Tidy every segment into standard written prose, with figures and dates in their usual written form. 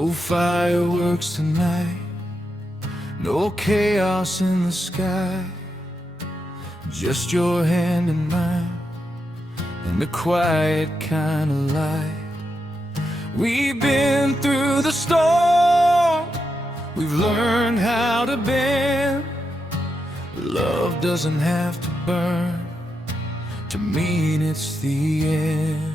No fireworks tonight, no chaos in the sky, just your hand in mine, and the quiet kind of light. We've been through the storm, we've learned how to bend. Love doesn't have to burn to mean it's the end.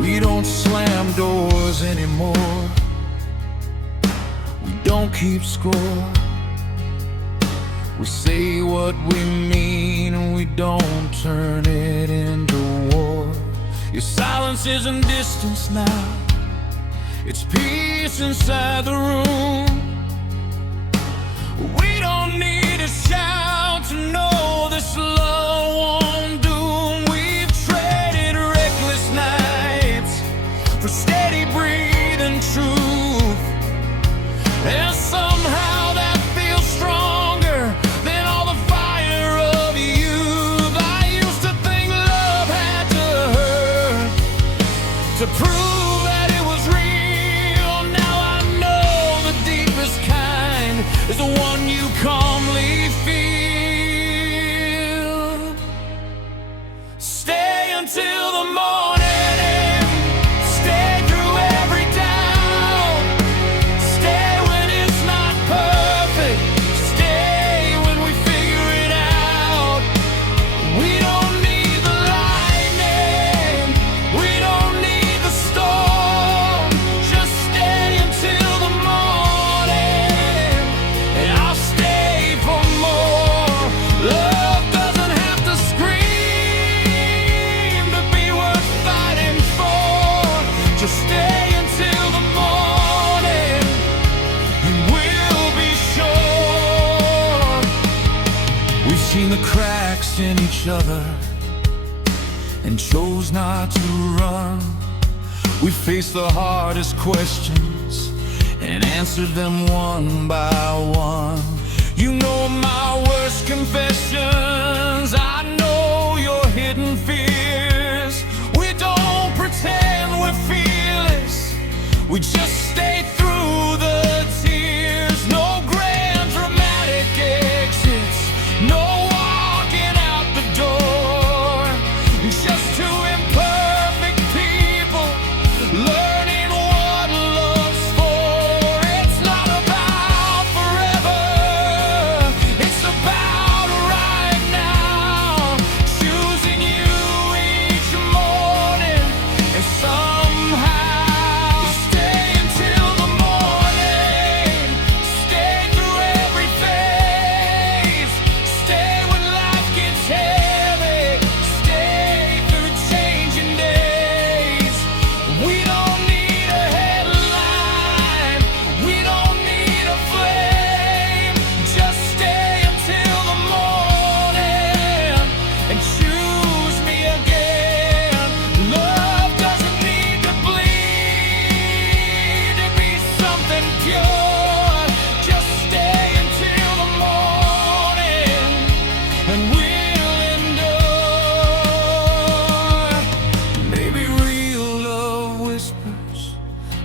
We don't slam doors anymore, we don't keep score. We say what we mean and we don't turn it into war. Your silence isn't distance now, it's peace inside the room. We don't need to shout to know this love won't doom. We've traded reckless nights for steady breathing truth, and somehow that feels stronger than all the fire of youth. I used to think love had to hurt to prove that it was real. Now I know the deepest kind is the one you calmly feel. Stay until the morning, seen the cracks in each other and chose not to run. We faced the hardest questions and answered them one by one. You know my worst confessions, I know your hidden fears. We don't pretend we're fearless, we just stay through the tears. No grand dramatic exits, no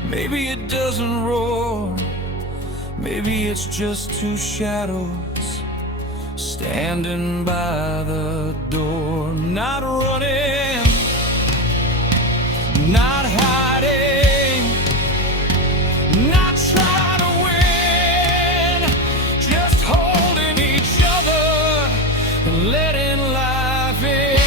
maybe it doesn't roar, maybe it's just two shadows standing by the door. Not running, not hiding, not trying to win, just holding each other and letting life in.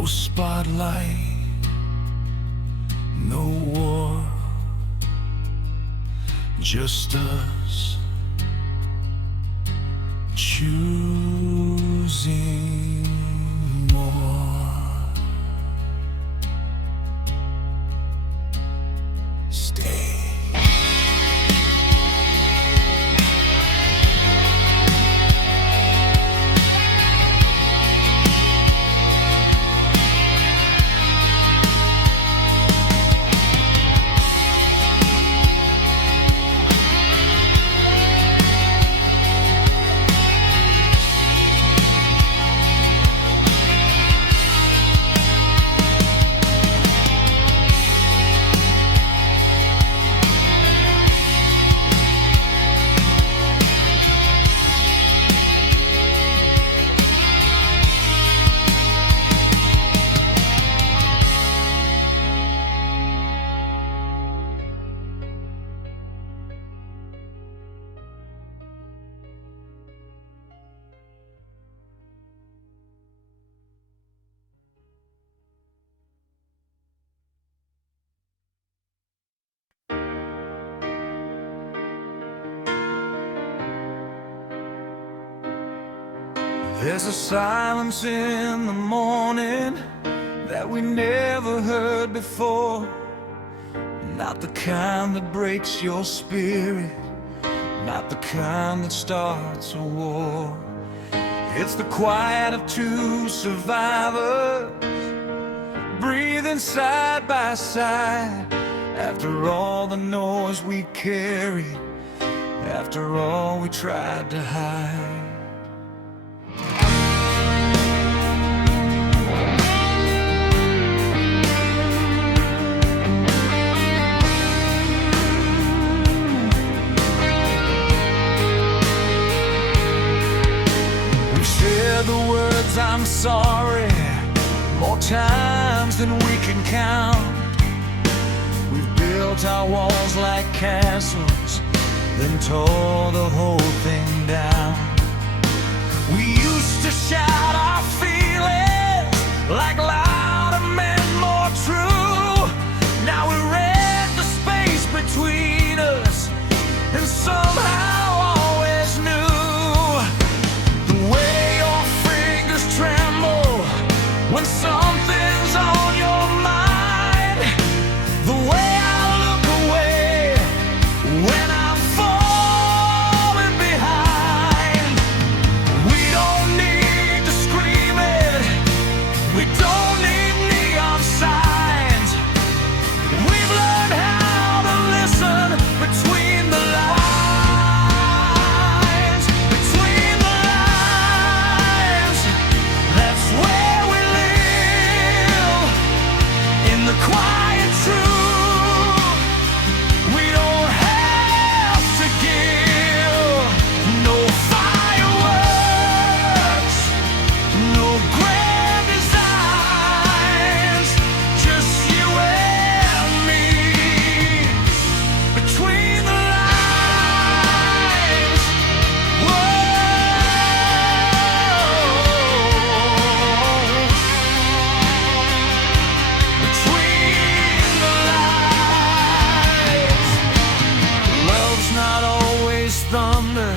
No spotlight, no war, just us choosing more. Stay. There's a silence in the morning that we never heard before. Not the kind that breaks your spirit, not the kind that starts a war. It's the quiet of two survivors, breathing side by side. After all the noise we carried, after all we tried to hide. The words I'm sorry more times than we can count. We've built our walls like castles, then tore the whole thing down. We used to shout our feelings like louder men, more true. Now we read the space between us and somehow always knew the way when something's on your mind, the way I look away when I'm falling behind. We don't need to scream it, we don't need neon signs. We've learned how to listen between the lines, between the lines. That's where the quiet truth. We don't have to give no fireworks, no grand designs, just you and me between the lines. Whoa. Thunder,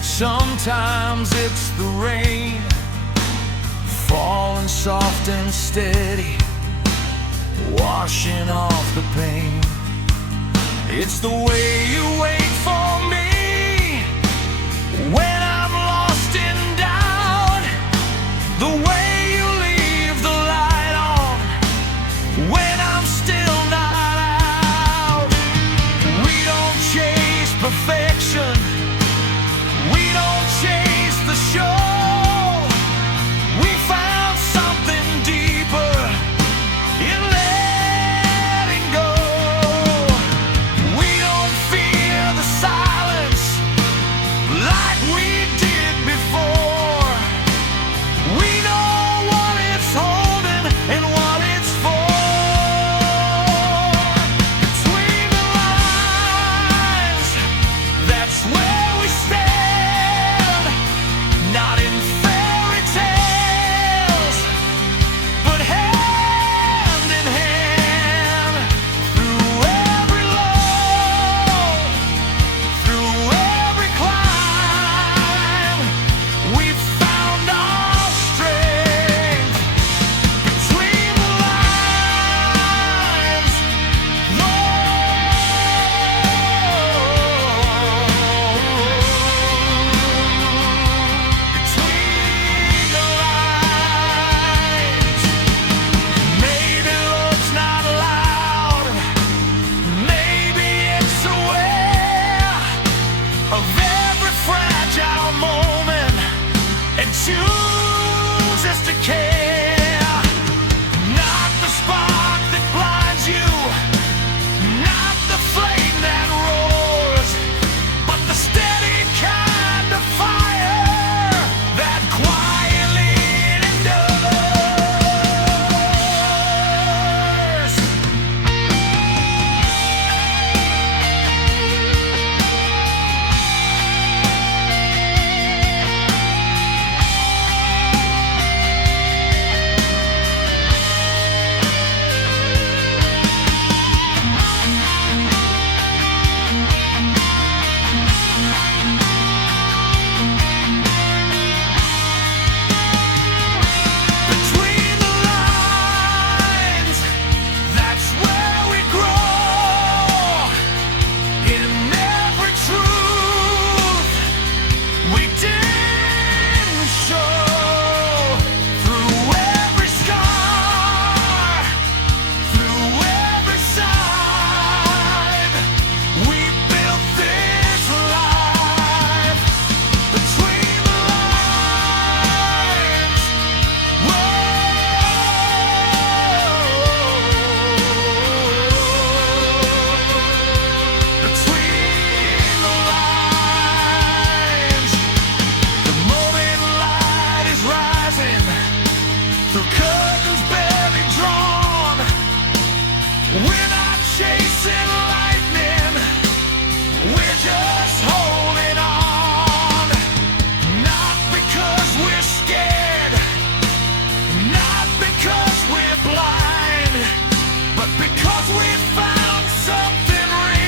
sometimes it's the rain, falling soft and steady, washing off the pain. It's the way you wait for me when I'm lost and down, the way you leave the light on when I'm still not out. We don't chase perfection, we don't chase the show. We found something deeper in letting go. We don't fear the silence. chooses to care. Not the spark that blinds you, not the flame that roars, but the steady kind of fire that quietly endures. Between the lines, that's where we grow. In every truth we didn't show. Through every scar, through every side, we built this life. Between the lines, between the lines, the moment light is rising through curtains barely drawn. We're not chasing lightning, we're just holding on. Not because we're scared, not because we're blind, but because we found something real.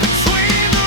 Between the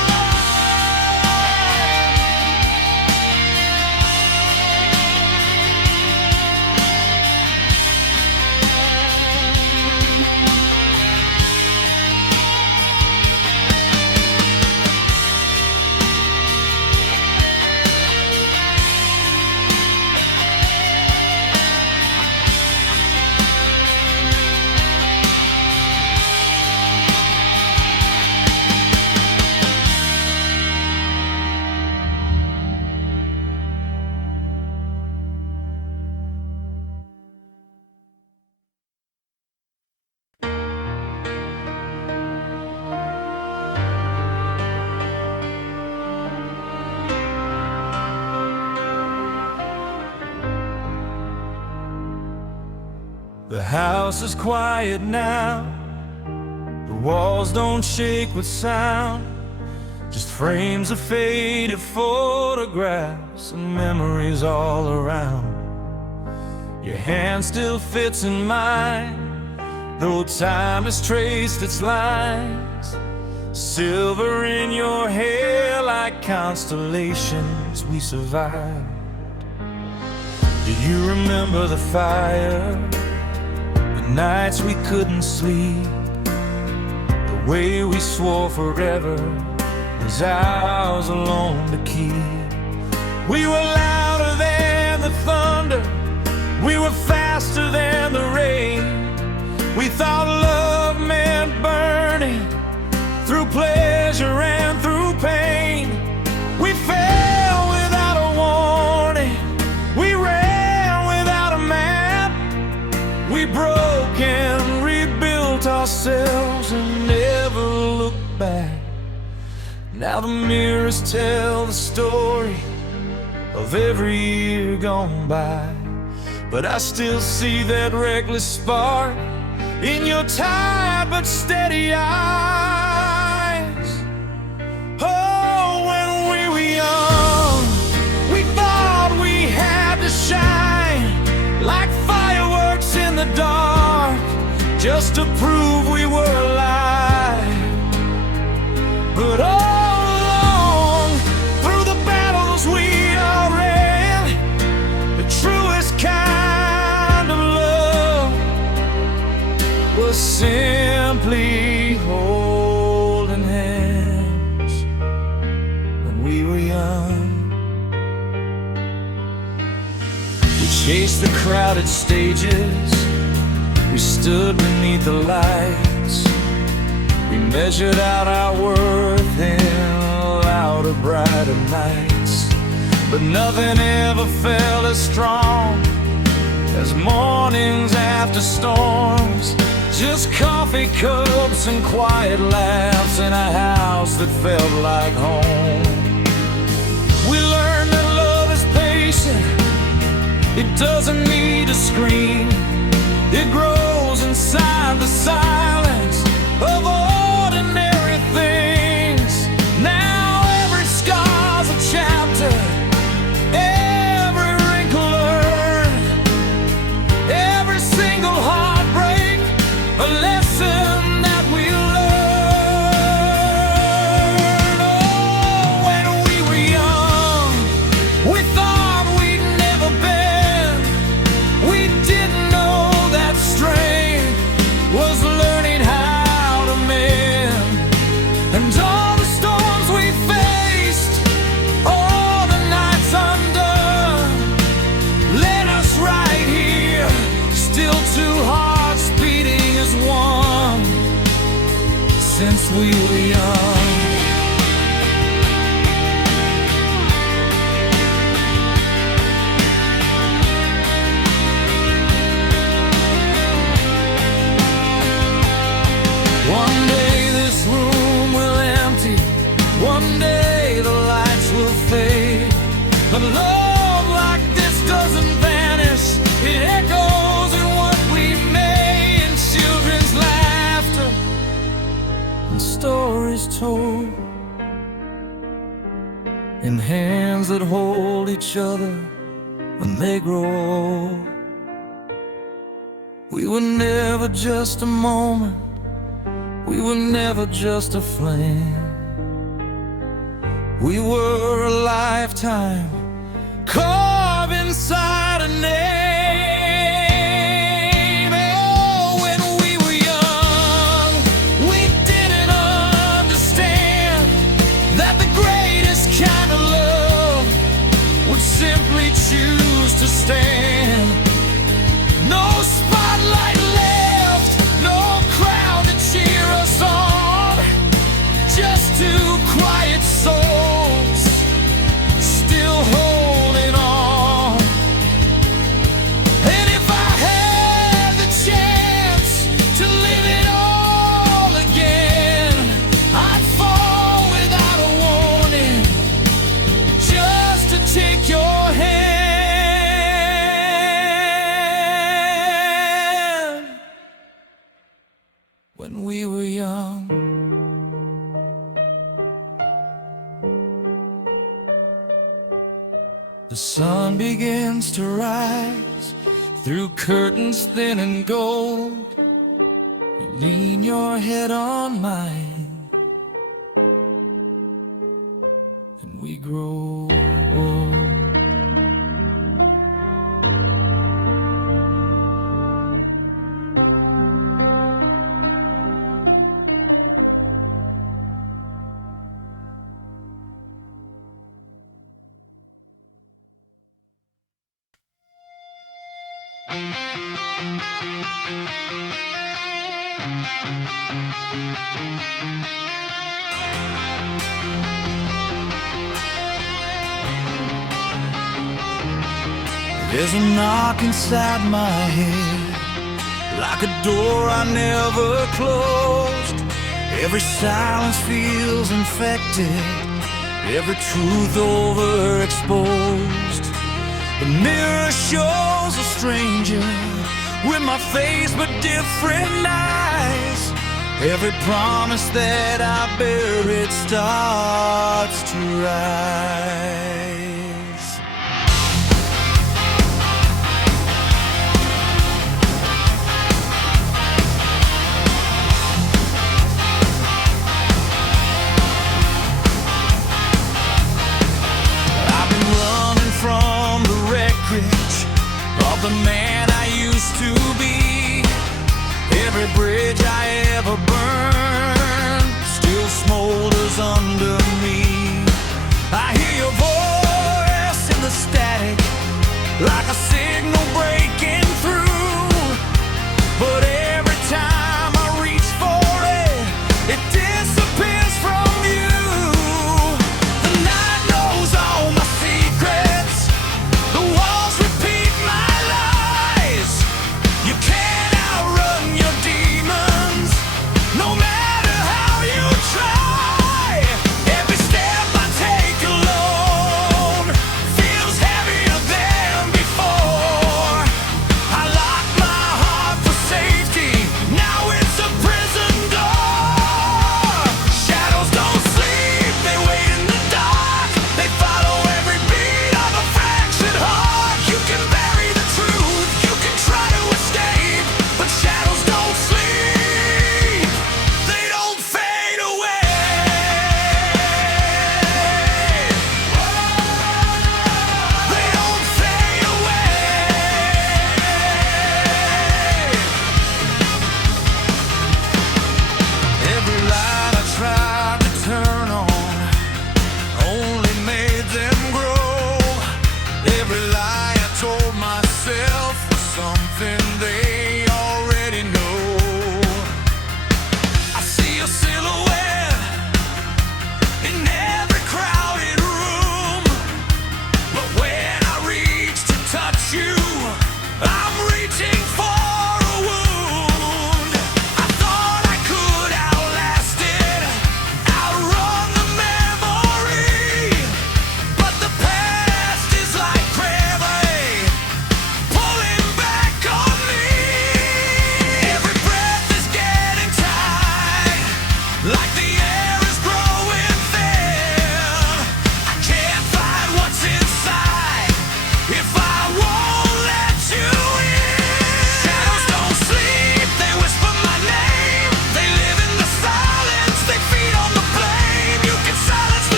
The house is quiet now, the walls don't shake with sound, just frames of faded photographs and memories all around. Your hand still fits in mine, though time has traced its lines. Silver in your hair like constellations we survived. Do you remember the fire? Nights we couldn't sleep, the way we swore forever was ours alone to keep. We were louder than the thunder, we were faster than the rain. We thought love meant burning through pleasure and through pain. We fell without a warning, we ran without a map. We broke and rebuilt ourselves and never looked back. Now the mirrors tell the story of every year gone by, but I still see that reckless spark in your tired but steady eyes. Oh, when we were young, we thought we had to shine like fireworks in the dark, just to prove we were alive. But all along, through the battles we all ran, the truest kind of love was simply holding hands when we were young. We chased the crowded stages, we stood beneath the lights, we measured out our worth in loud out of brighter nights, but nothing ever felt as strong as mornings after storms. Just coffee cups and quiet laughs in a house that felt like home. We learned that love is patient, it doesn't need to scream. It grows inside the silence of ordinary things. Now every scar's a chapter, every wrinkle learned, every single heartbreak a lesson that we learn. Oh, when we were young, we thought we'd never bend. We didn't know that strength was learning how to mend. And all the storms we faced, all the nights undone, led us right here, still two hearts beating as one, since we were young. One day this room will empty, one day the lights will fade, but love like this doesn't vanish, it echoes in what we made, in children's laughter and stories told, in hands that hold each other when they grow old. We were never just a moment, we were never just a flame. We were a lifetime carved inside a name. Oh, when we were young, we didn't understand that the greatest kind of love would simply choose to stand. No spotlight left, no crowd to cheer us on, just two quiet souls still holding on. And if I had the chance to live it all again, I'd fall without a warning, just to take your hand. When we were young, the sun begins to rise through curtains thin and gold. You lean your head on mine, and we grow old. There's a knock inside my head, like a door I never closed. Every silence feels infected, every truth overexposed. The mirror shows a stranger with my face but different eyes. Every promise that I buried starts to rise. I've been running from the wreckage of the man I used to be. Every bridge I ever burned still smolders under me. I hear your voice in the static, like a signal breaking through. But every time I reach for it, it disappears from view. The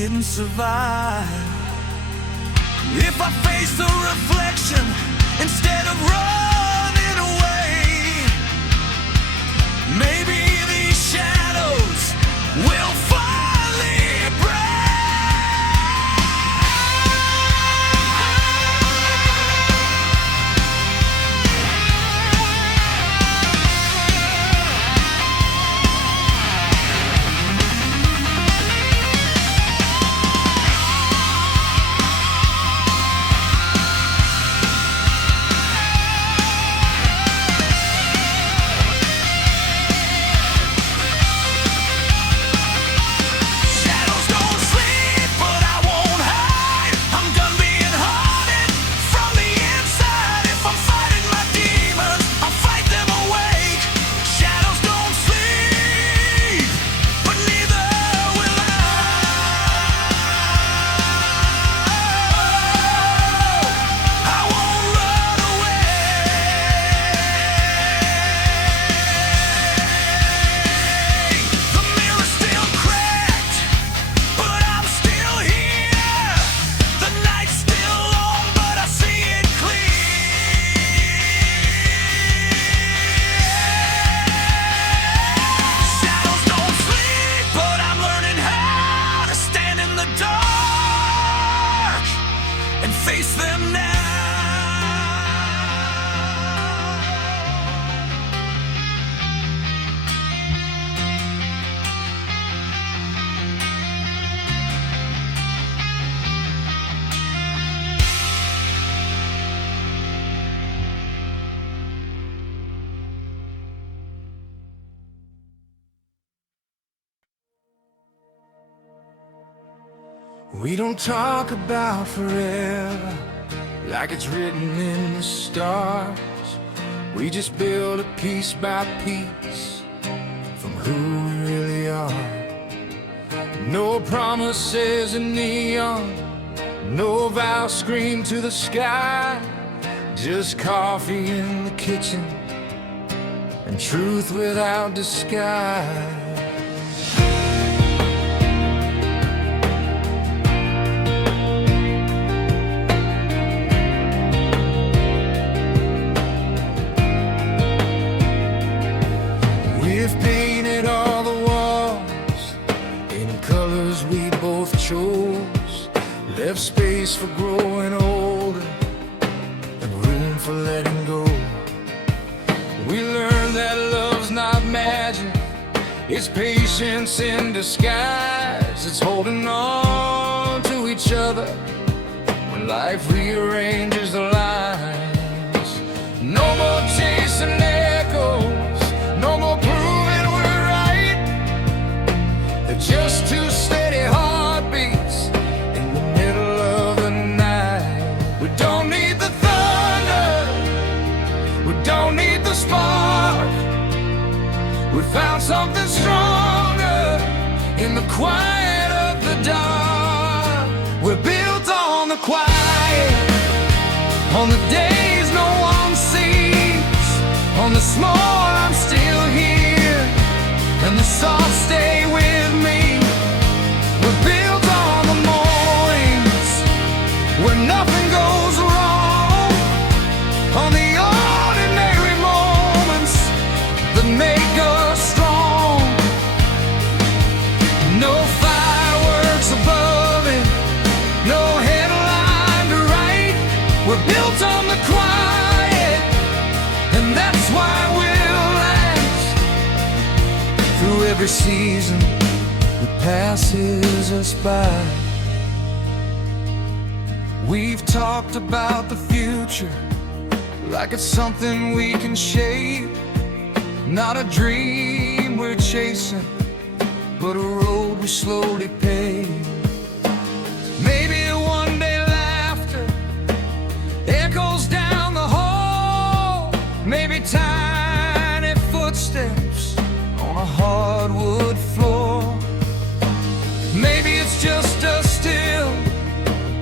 didn't survive. If I face the reflection instead of running away, maybe these shadows will finally break. Face them now. We don't talk about forever like it's written in the stars. We just build it piece by piece from who we really are. No promises in neon, no vows screamed to the sky. Just coffee in the kitchen and truth without disguise. Painted all the walls in colors we both chose, left space for growing older and room for letting go. We learned that love's not magic, it's patience in disguise. It's holding on to each other when life rearranges the lines. No more chasing echoes, no more just two steady heartbeats in the middle of the night. We don't need the thunder, we don't need the spark. We found something stronger in the quiet of the dark. We're built on the quiet, on the days no one sees, on the small I'm still here, and the soft stay with me. We're built on the mornings where nothing goes wrong, on the ordinary moments that make us strong. No fireworks above it, no headline to write. We're built on the quiet, and that's why we'll last through every season that passes us by. We've talked about the future like it's something we can shape, not a dream we're chasing, but a road we slowly pave. Maybe one day laughter echoes down the hall, maybe tiny footsteps on a hardwood floor. Maybe it's just us still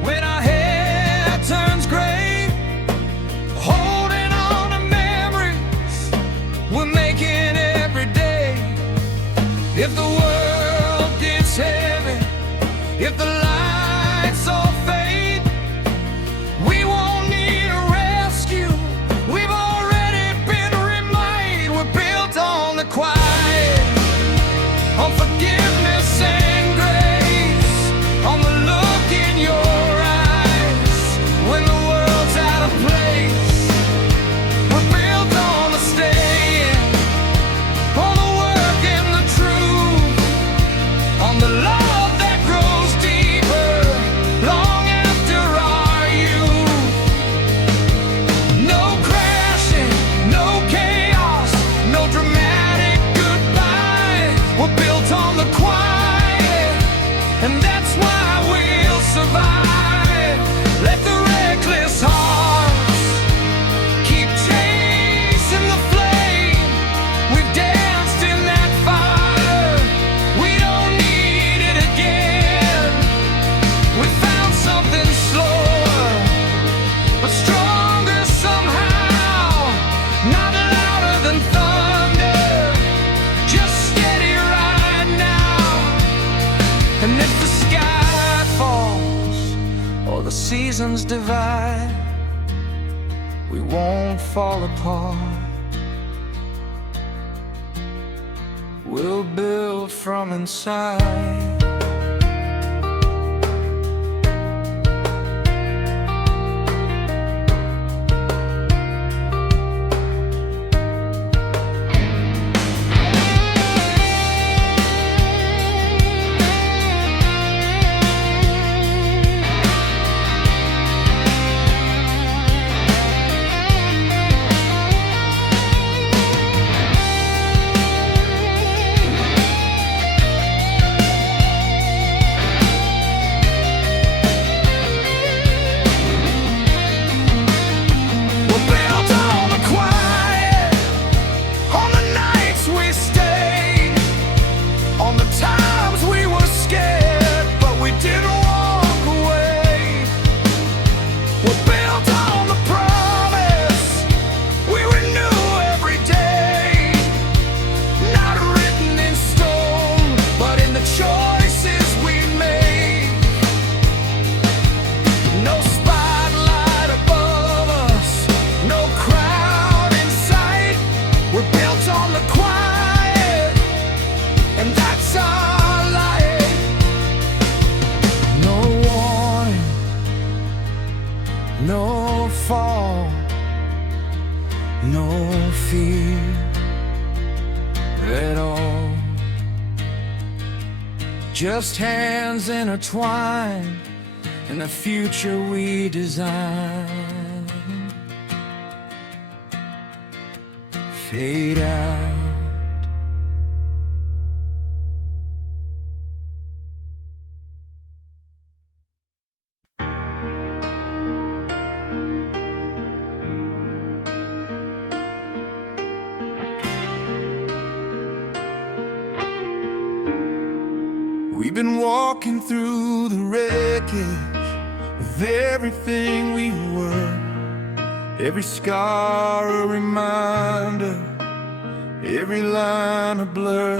when our hair turns gray, holding on to memories we're making every day. If the world gets heavy, if the seasons divide, we won't fall apart. We'll build from inside. No fall, no fear at all. Just hands intertwined in the future we design. Fade out. We've been walking through the wreckage of everything we were. Every scar a reminder, every line a blur.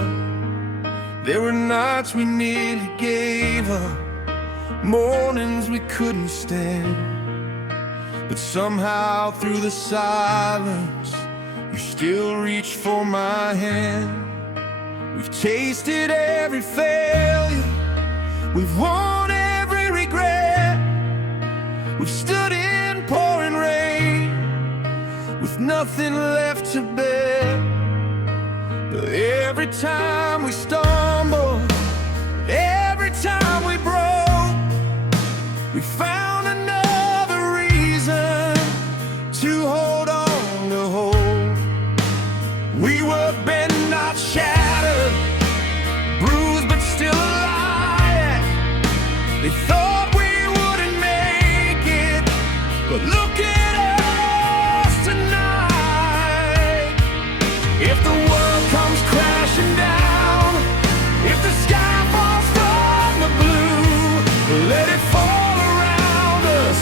There were nights we nearly gave up, mornings we couldn't stand. But somehow through the silence, you still reached for my hand. We've tasted every failure, we've won every regret. We've stood in pouring rain with nothing left to bear. But every time we stumbled, every time we broke, we found another reason to hold on to hope. We were bent, not shattered, bruised but still alive. They thought we wouldn't make it, but look at us tonight. If the world comes crashing down, if the sky falls from the blue, let it fall around us.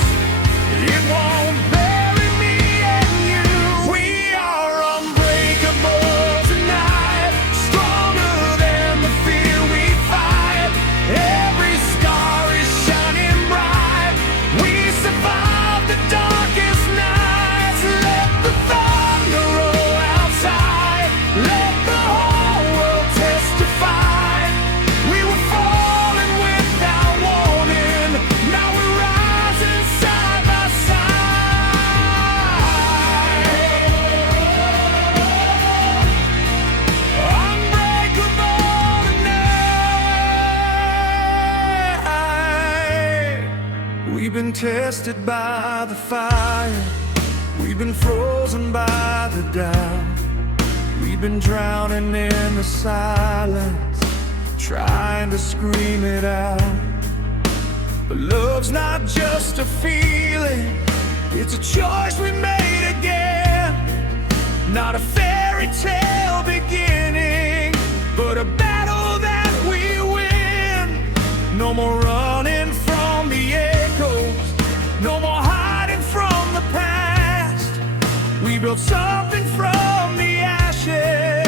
It won't bury me and you. We are unbreakable tonight, stronger than the fear we fight. Every scar is shining bright. We survived the darkest nights. Let the thunder roll outside, let the whole world testify. We were falling without warning, now we're rising side by side. Unbreakable tonight. We've been tested by the fire, we've been frozen by the doubt. We've been drowning in the silence, trying to scream it out. But love's not just a feeling, it's a choice we made again. Not a fairy tale beginning, but a battle that we win. No more running from the echoes, no more hiding from the past. We built something from the ashes,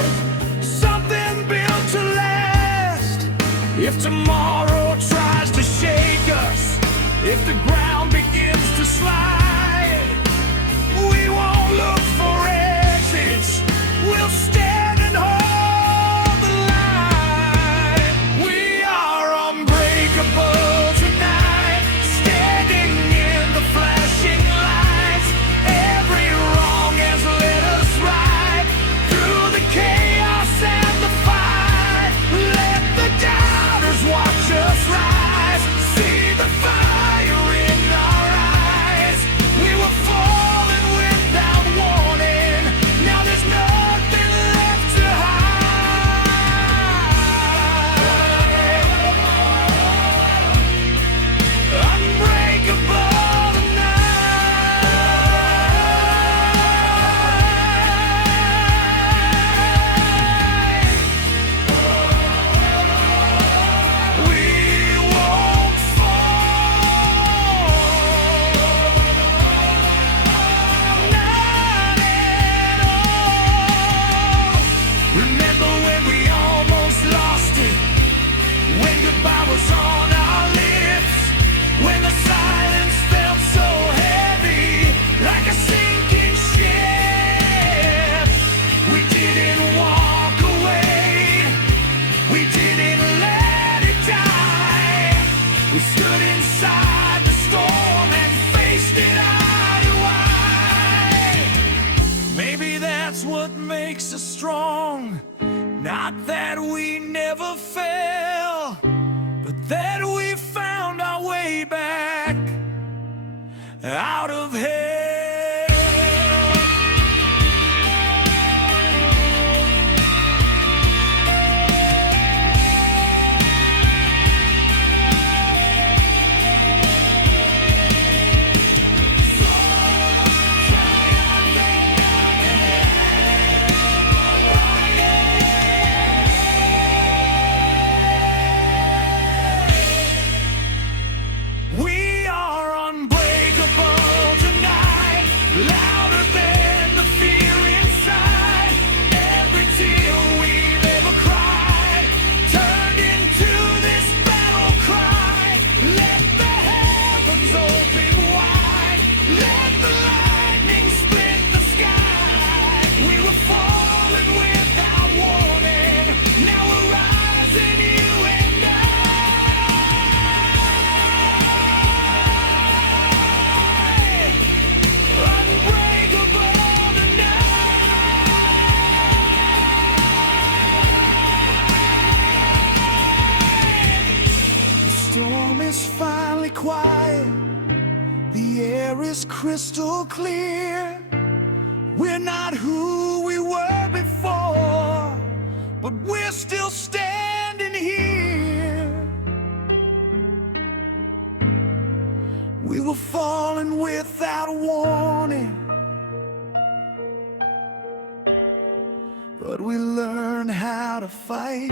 something built to last. If tomorrow tries to shake us, if the ground begins makes us strong. Not that we never fell, but that we found our way back out of hell. Louder than the fear inside. Every tear we've ever cried turned into this battle cry. Let the heavens open wide. Let the lightning split the sky. We were falling without warning. Now we're rising, you and I. The storm is finally quiet. The air is crystal clear. We're not who we were before, but we're still standing here. We were falling without warning, but we learned how to fight,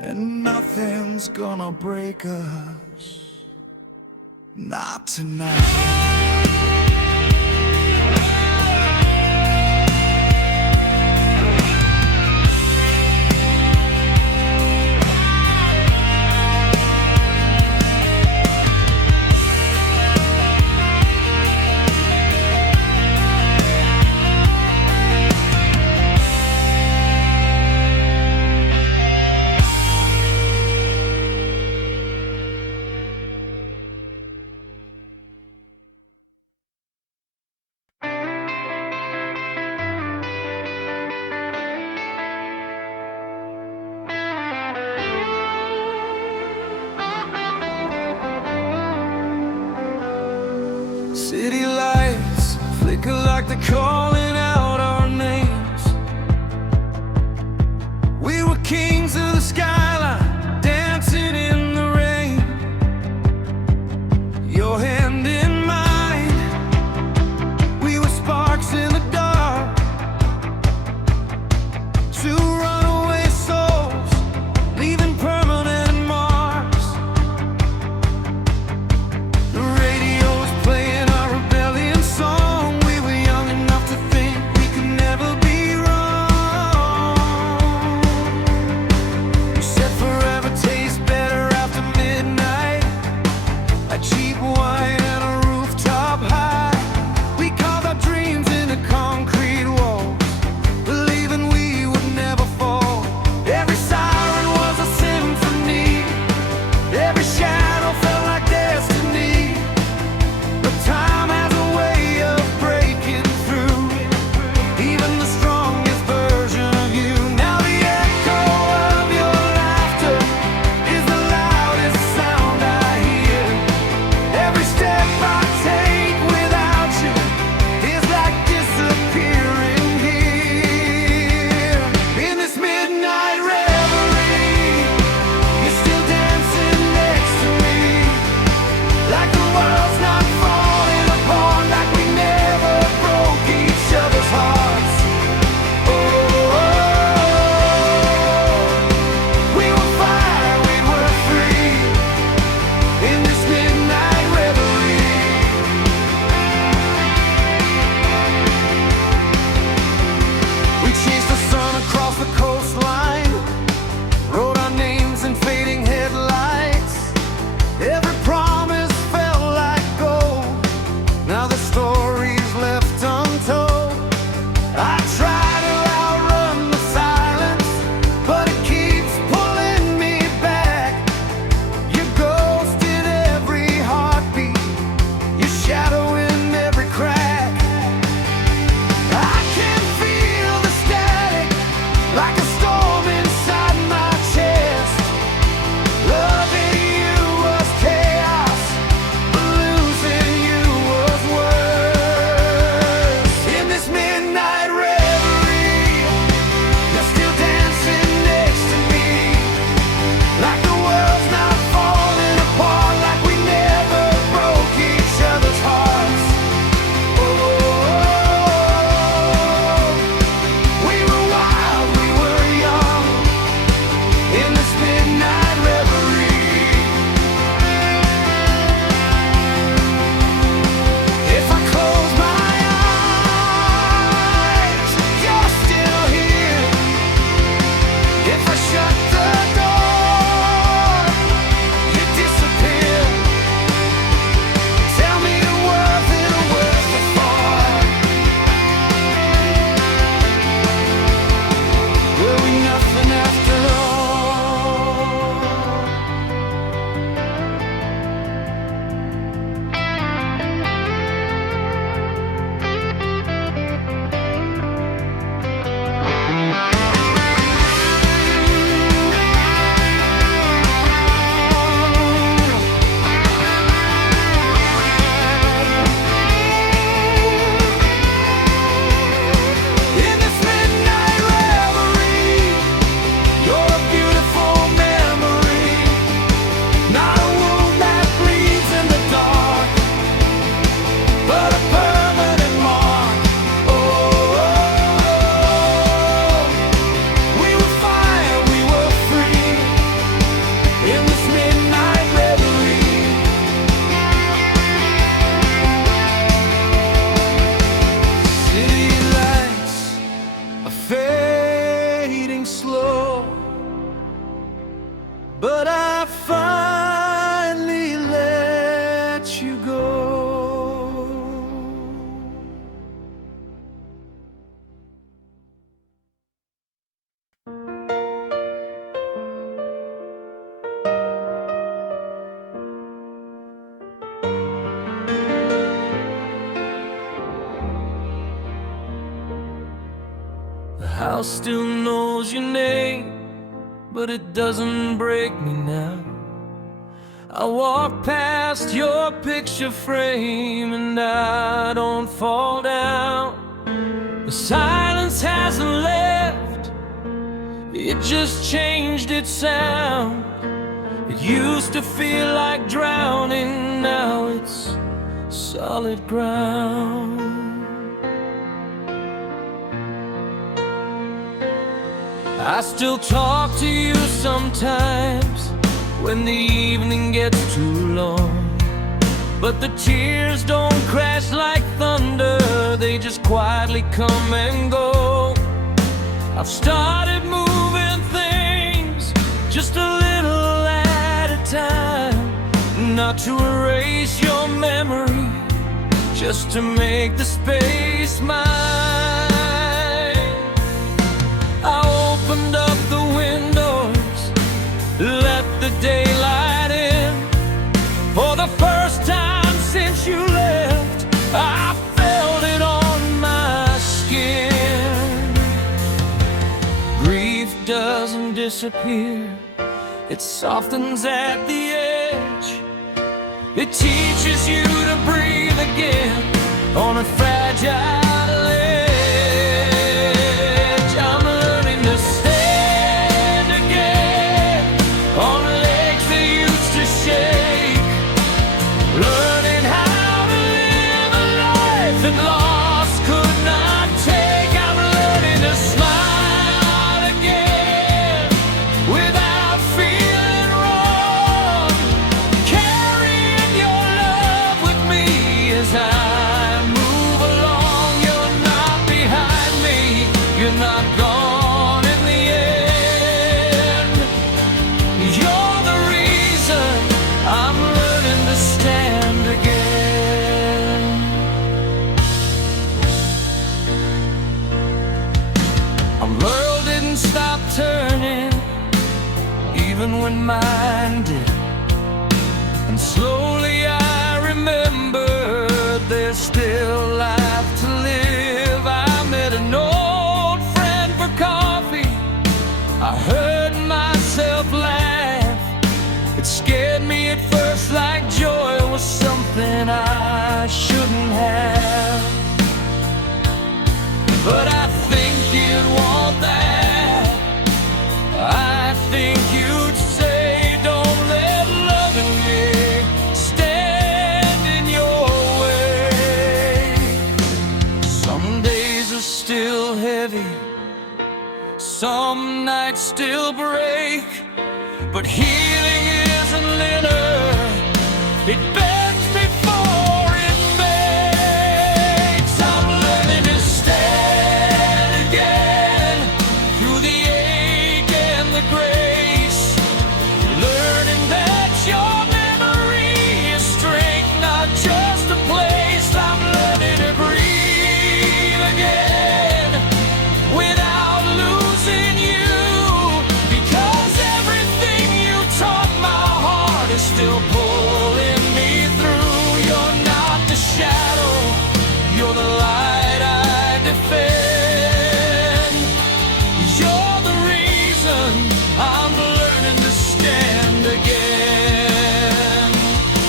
and nothing's gonna break us, not tonight. City lights flicker like they're calling out our names. We were kings of the skyline, dancing in the rain. Your hand in mine, we were sparks in the dark. Two runaway souls, leaving permanent marks. The radio was playing our rebellion song. We were young enough to are fading slow, but I finally let you go. The house still knows your name, but it doesn't break me now. I walk past your picture frame and I don't fall down. The silence hasn't left, it just changed its sound. It used to feel like drowning, now it's solid ground. I still talk to you sometimes when the evening gets too long, but the tears don't crash like thunder, they just quietly come and go. I've started moving things just a little at a time, not to erase your memory, just to make the space mine. I opened up the windows, let the daylight in. For the first time since you left, I felt it on my skin. Grief doesn't disappear, it softens at the edge. It teaches you to breathe again on a fragile edge. I'm learning to stand again on legs that used to shake, learning how to live a life that loss could not take. I'm learning to smile again without feeling wrong, carrying your love with me as I move along. You're not behind me, you're not gone in the end. You're the reason I'm learning to stand again. Our world didn't stop turning, even when mine did. And slowly I remembered there's still life to live. I met an old friend for coffee, I heard myself laugh. It scared me at first, like joy was something I shouldn't have. But I think you'd want that, I think you'd say, don't let loving me stand in your way. Some days are still heavy, some nights still break, but healing isn't linear, it bends before it makes. I'm learning to stand again through the ache and the grace, learning that your memory is strength, not just a place. I'm learning to breathe again without losing you, because everything you taught my heart is still pulling me through. You're not the shadow, you're the light I defend. You're the reason I'm learning to stand again.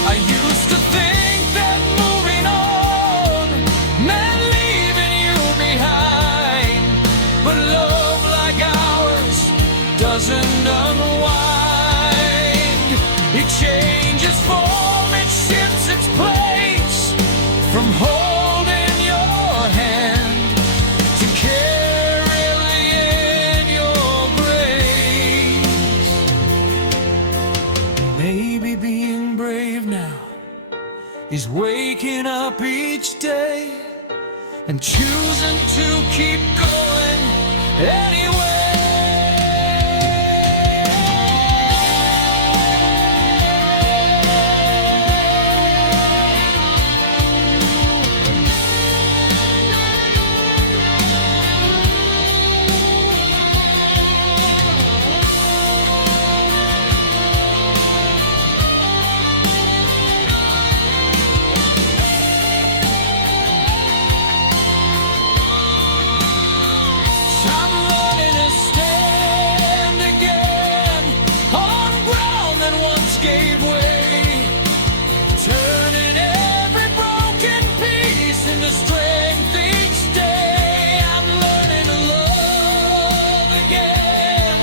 I used to think that moving on meant leaving you behind, but love like ours doesn't unwind. It changes form, it shifts its place, from holding your hand to carrying in your grace. Maybe being brave now is waking up each day and choosing to keep going anyway. I'm learning to stand again on ground that once gave way, turning every broken piece into strength each day. I'm learning to love again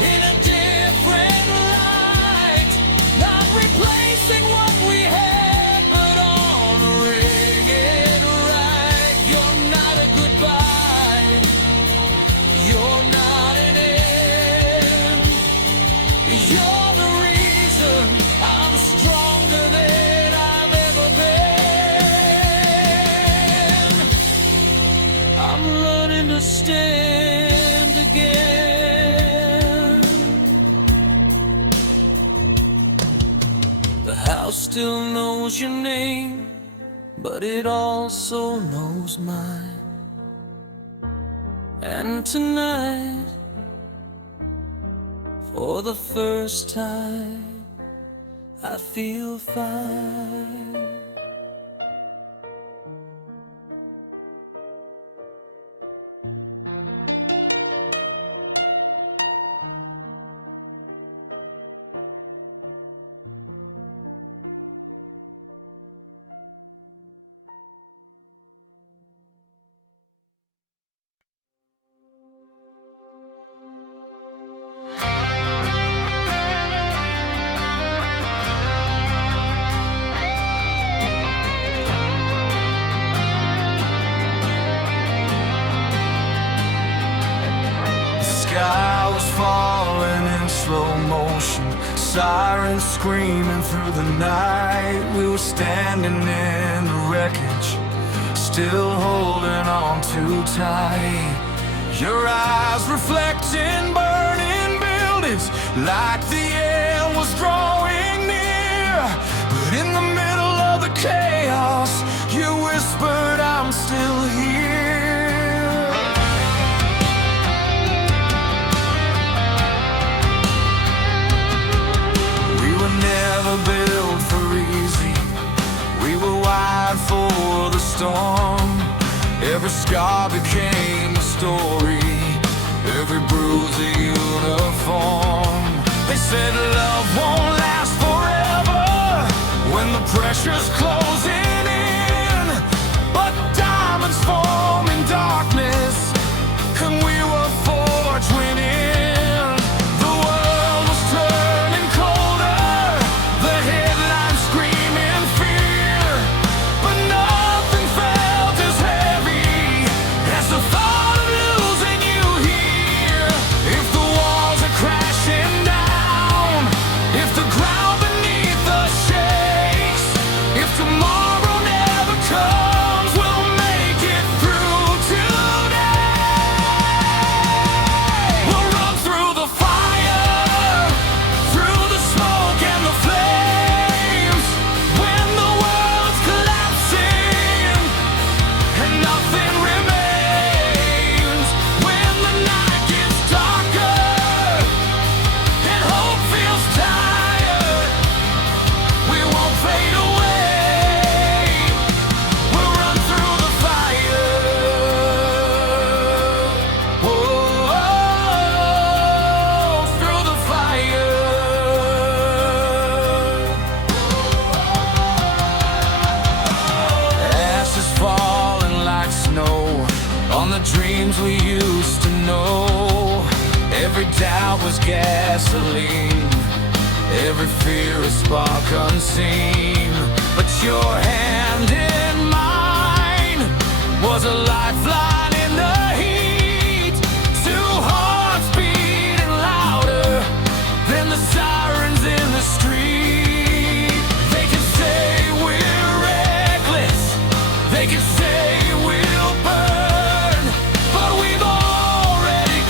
in a different light, not replacing what we had, but honoring it right. You're not a goodbye, you're not an end. You're the reason I'm stronger than I've ever been. I'm learning to stand again. The house still knows your name, but it also knows mine. And tonight, for the first time, I feel fine. The sky was falling in slow motion, sirens screaming through the night. We were standing in the wreckage, still holding on too tight. Your eyes reflecting burning buildings, like the end was drawing near. But in the middle of the chaos, you whispered, I'm still here. We were never built for easy, we were wired for the storm. Every scar became a story, every bruise a uniform. They said love won't last forever when the pressure's closing in, but diamonds form in darkness, and we were forged winning. The world was turning colder, the headlines screaming fear, but nothing felt as heavy as the thought of losing you here. If the walls are crashing down, if the ground beneath us shakes, if tomorrow never comes, we'll make it through today. We'll run through the fire, through the smoke and the flames, when the world's collapsing and nothing remains. When the night gets darker and hope feels tired, we won't fade away. We'll run through the fire. Whoa, through the fire. Ashes falling like snow on the dreams we used to know. Every doubt was gasoline, every fear a spark unseen. But your hand in mine was a lifeline in the heat. Two hearts beating louder than the sirens in the street. They can say we're reckless, they can say we'll burn, but we've already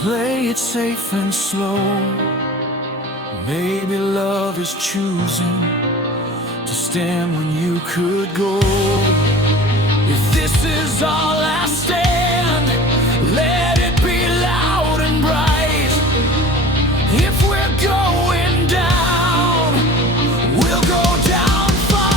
Play it safe and slow. Maybe love is choosing to stand when you could go. If this is our last stand, let it be loud and bright. If we're going down, we'll go down fighting.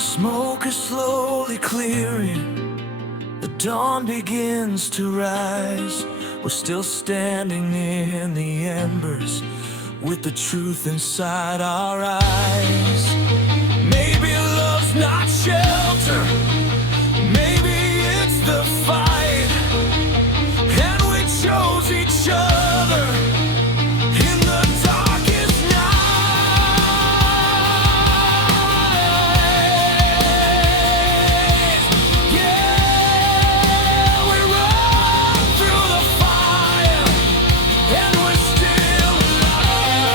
Smoke is slowly clearing, the dawn begins to rise. We're still standing in the embers with the truth inside our eyes. Maybe love's not shelter, maybe it's the fight, and we chose each other in the darkest night. Yeah, we run through the fire, and we're still alive.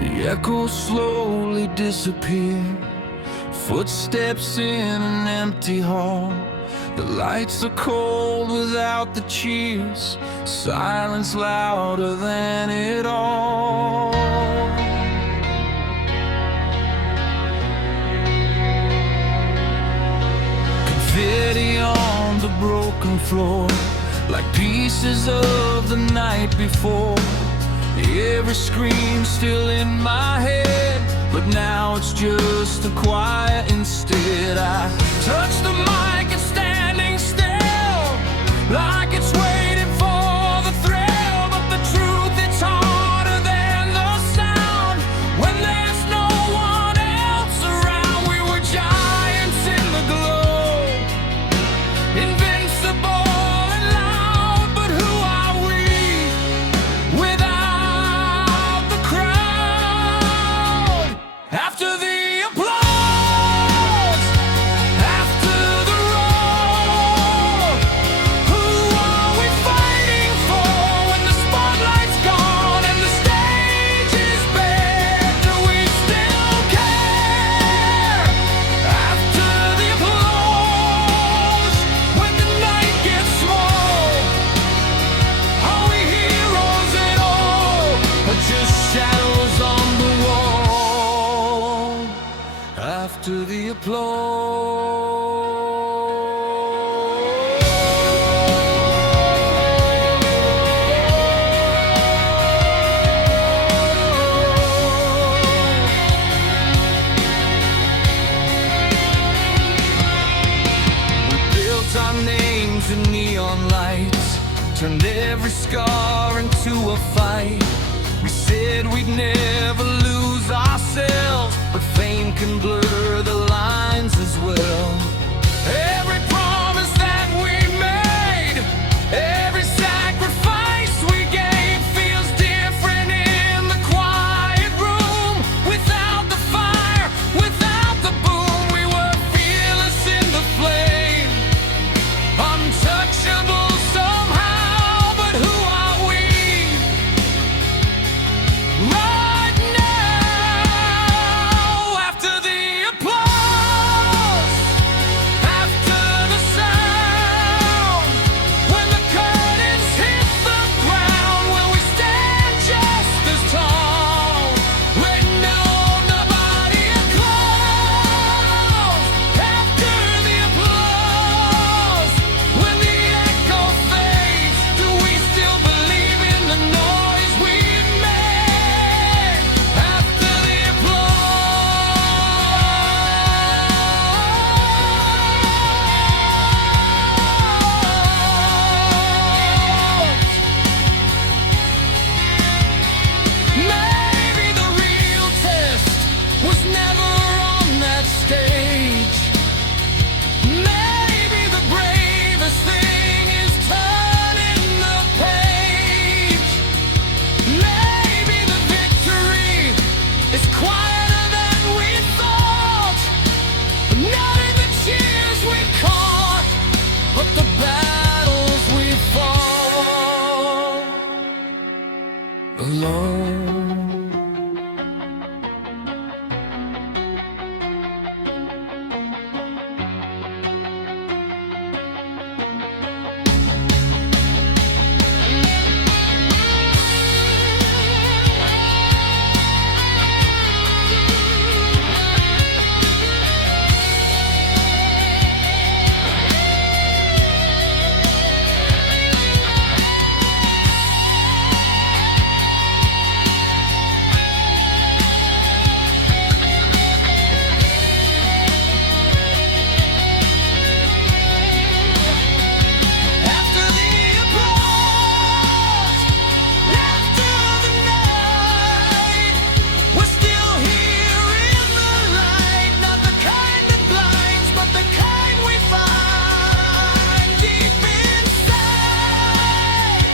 The echoes slowly disappear, footsteps in an empty hall. The lights are cold without the cheers, silence louder than it all. Confetti on the broken floor, like pieces of the night before. Every scream still in my head, but now it's just a quiet instead. I touch the mic and standing still, like it's waiting for the thrill. But the truth, it's harder than the sound. When there's no one else around, we were giants in the glow, invincible. After the applause, after the roar, who are we fighting for when the spotlight's gone and the stage is bare? Do we still care? After the applause, when the night gets small, are we heroes at all, or just shadows on the wall? After the applause. turned every scar into a fight. We said we'd never lose ourselves, but fame can blur the lines as well. Every promise that we made, every sacrifice we gave feels different in the quiet room. Without the fire, without the boom, we were fearless in the flame, untouchable somehow. But who are we right now? After the applause, after the sound, when the curtains hit the ground, will we stand just as tall? Let nobody close. After the applause, when the echo fades, do we still believe in the noise we made? After the maybe the real test was never on that stage. Maybe the bravest thing is turning the page. Maybe the victory is quieter than we thought. Not in the cheers we caught, but the battles we fought alone. After the applause, after the night, we're still here in the light. Not the kind that blinds, but the kind we find deep inside.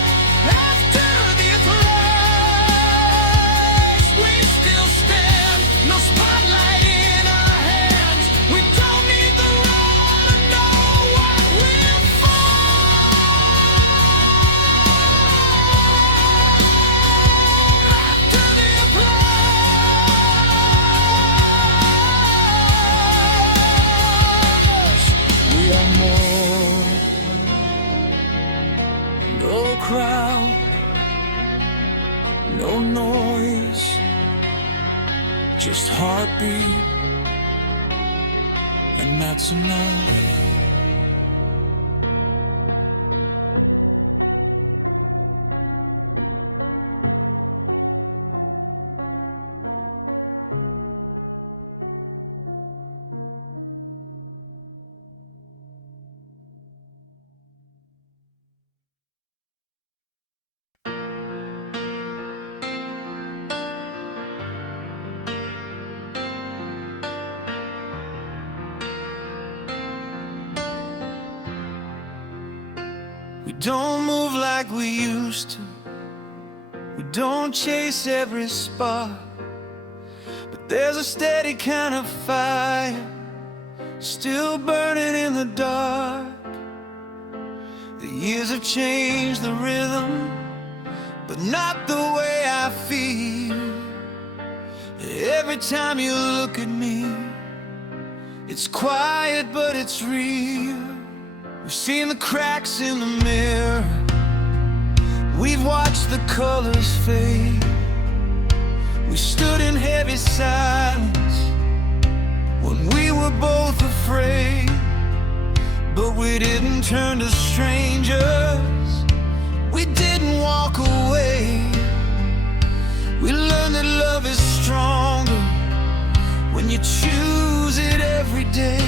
After the applause, we still stand. No spotlight in our hands. We don't need the roll to know what we're for. After the applause, we are more. No crowd, no noise, just heartbeat, and that's enough. We don't move like we used to. We don't chase every spot. But there's a steady kind of fire still burning in the dark. The years have changed the rhythm, but not the way I feel. Every time you look at me, it's quiet but it's real. We've seen the cracks in the mirror, we've watched the colors fade. We stood in heavy silence when we were both afraid. But we didn't turn to strangers, we didn't walk away. We learned that love is stronger when you choose it every day.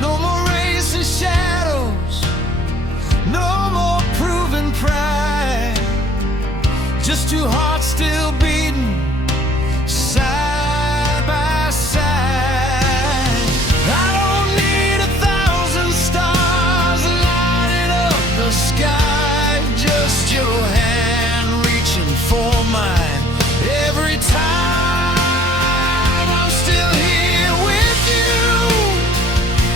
No more racing shadows, pride, just two hearts still beating side by side. I don't need 1,000 stars lighting up the sky, just your hand reaching for mine every time. I'm still here with you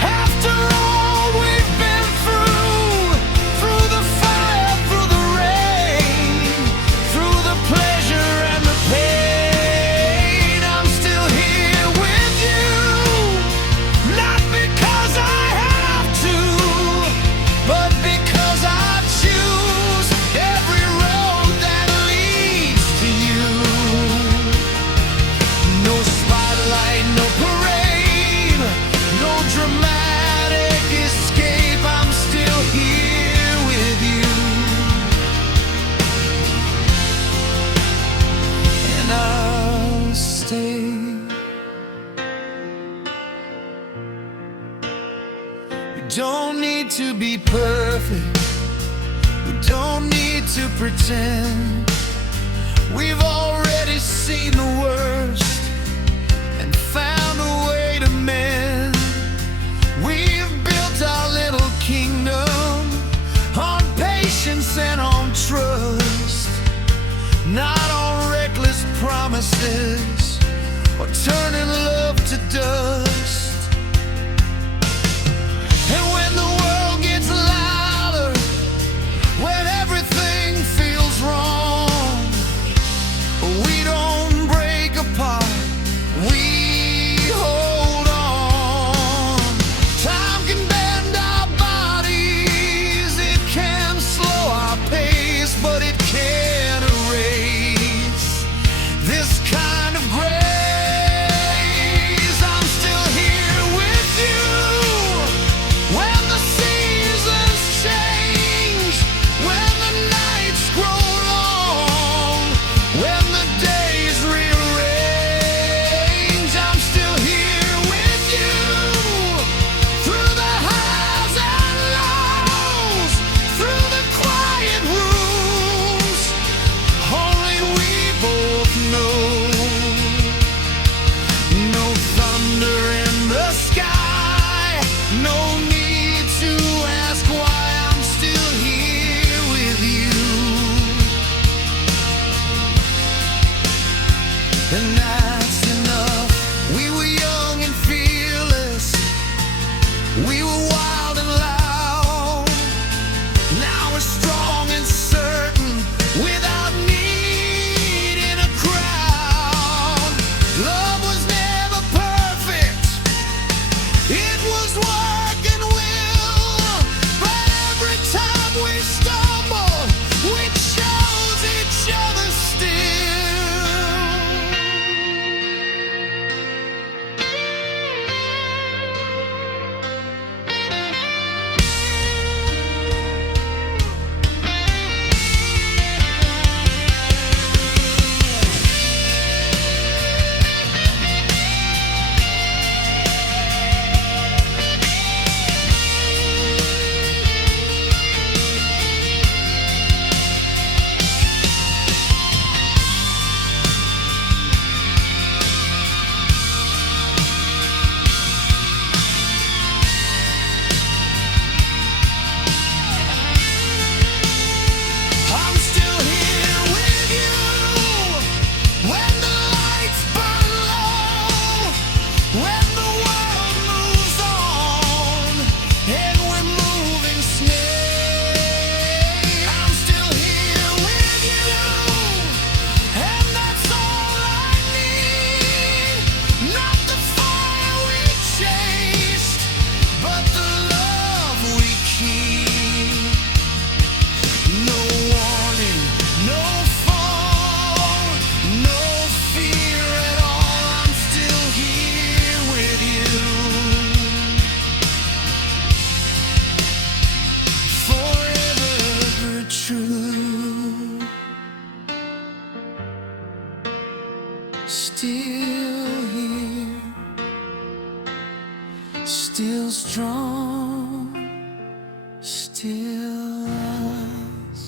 after all we've been through the fire, through the rain, through the pleasure and the pain. I'm still here with you, not because I have to, but because I choose every road that leads to you. No spotlight, no parade, no dramatic escape. I'm still here with you, and I'll stay. We don't need to be perfect, we don't need to pretend. We've already seen the worst and found a way to mend. We've built our little kingdom on patience and on trust, not on reckless promises or turning love to dust. And when the world gets louder, when everything feels wrong, we don't break apart, we hold on. Time can bend our bodies, it can slow our pace, but it can't erase this kind of grace. I'm still here with you when the seasons change, when the nights grow long, when the days rearrange. I'm still here with you through the highs and lows, through the quiet rooms. Only we both know. No thunder in the sky, no need to ask why. I'm still here with you, and that's enough. We were young and fearless, we were wild and loud. Now we're strong and certain without needing a crowd. Love was never perfect, it was work and will, but every time we stumble, we chose each other still. I'm still here with you when the lights burn low, when the world moves on and we're moving slow. I'm still here with you, and that's all I need. Not the fire we chased, but the love we keep. No warning, no fall, no fear at all. I'm still here with you, forever true. Still here, still strong, still us.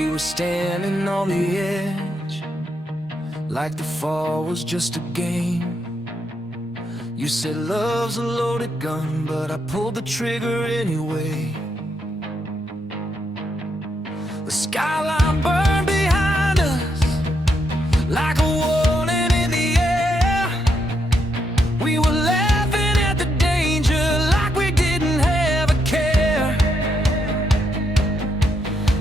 We were standing on the edge, like the fall was just a game. You said love's a loaded gun, but I pulled the trigger anyway. The skyline burned behind us like a warning in the air. We were laughing at the danger like we didn't have a care.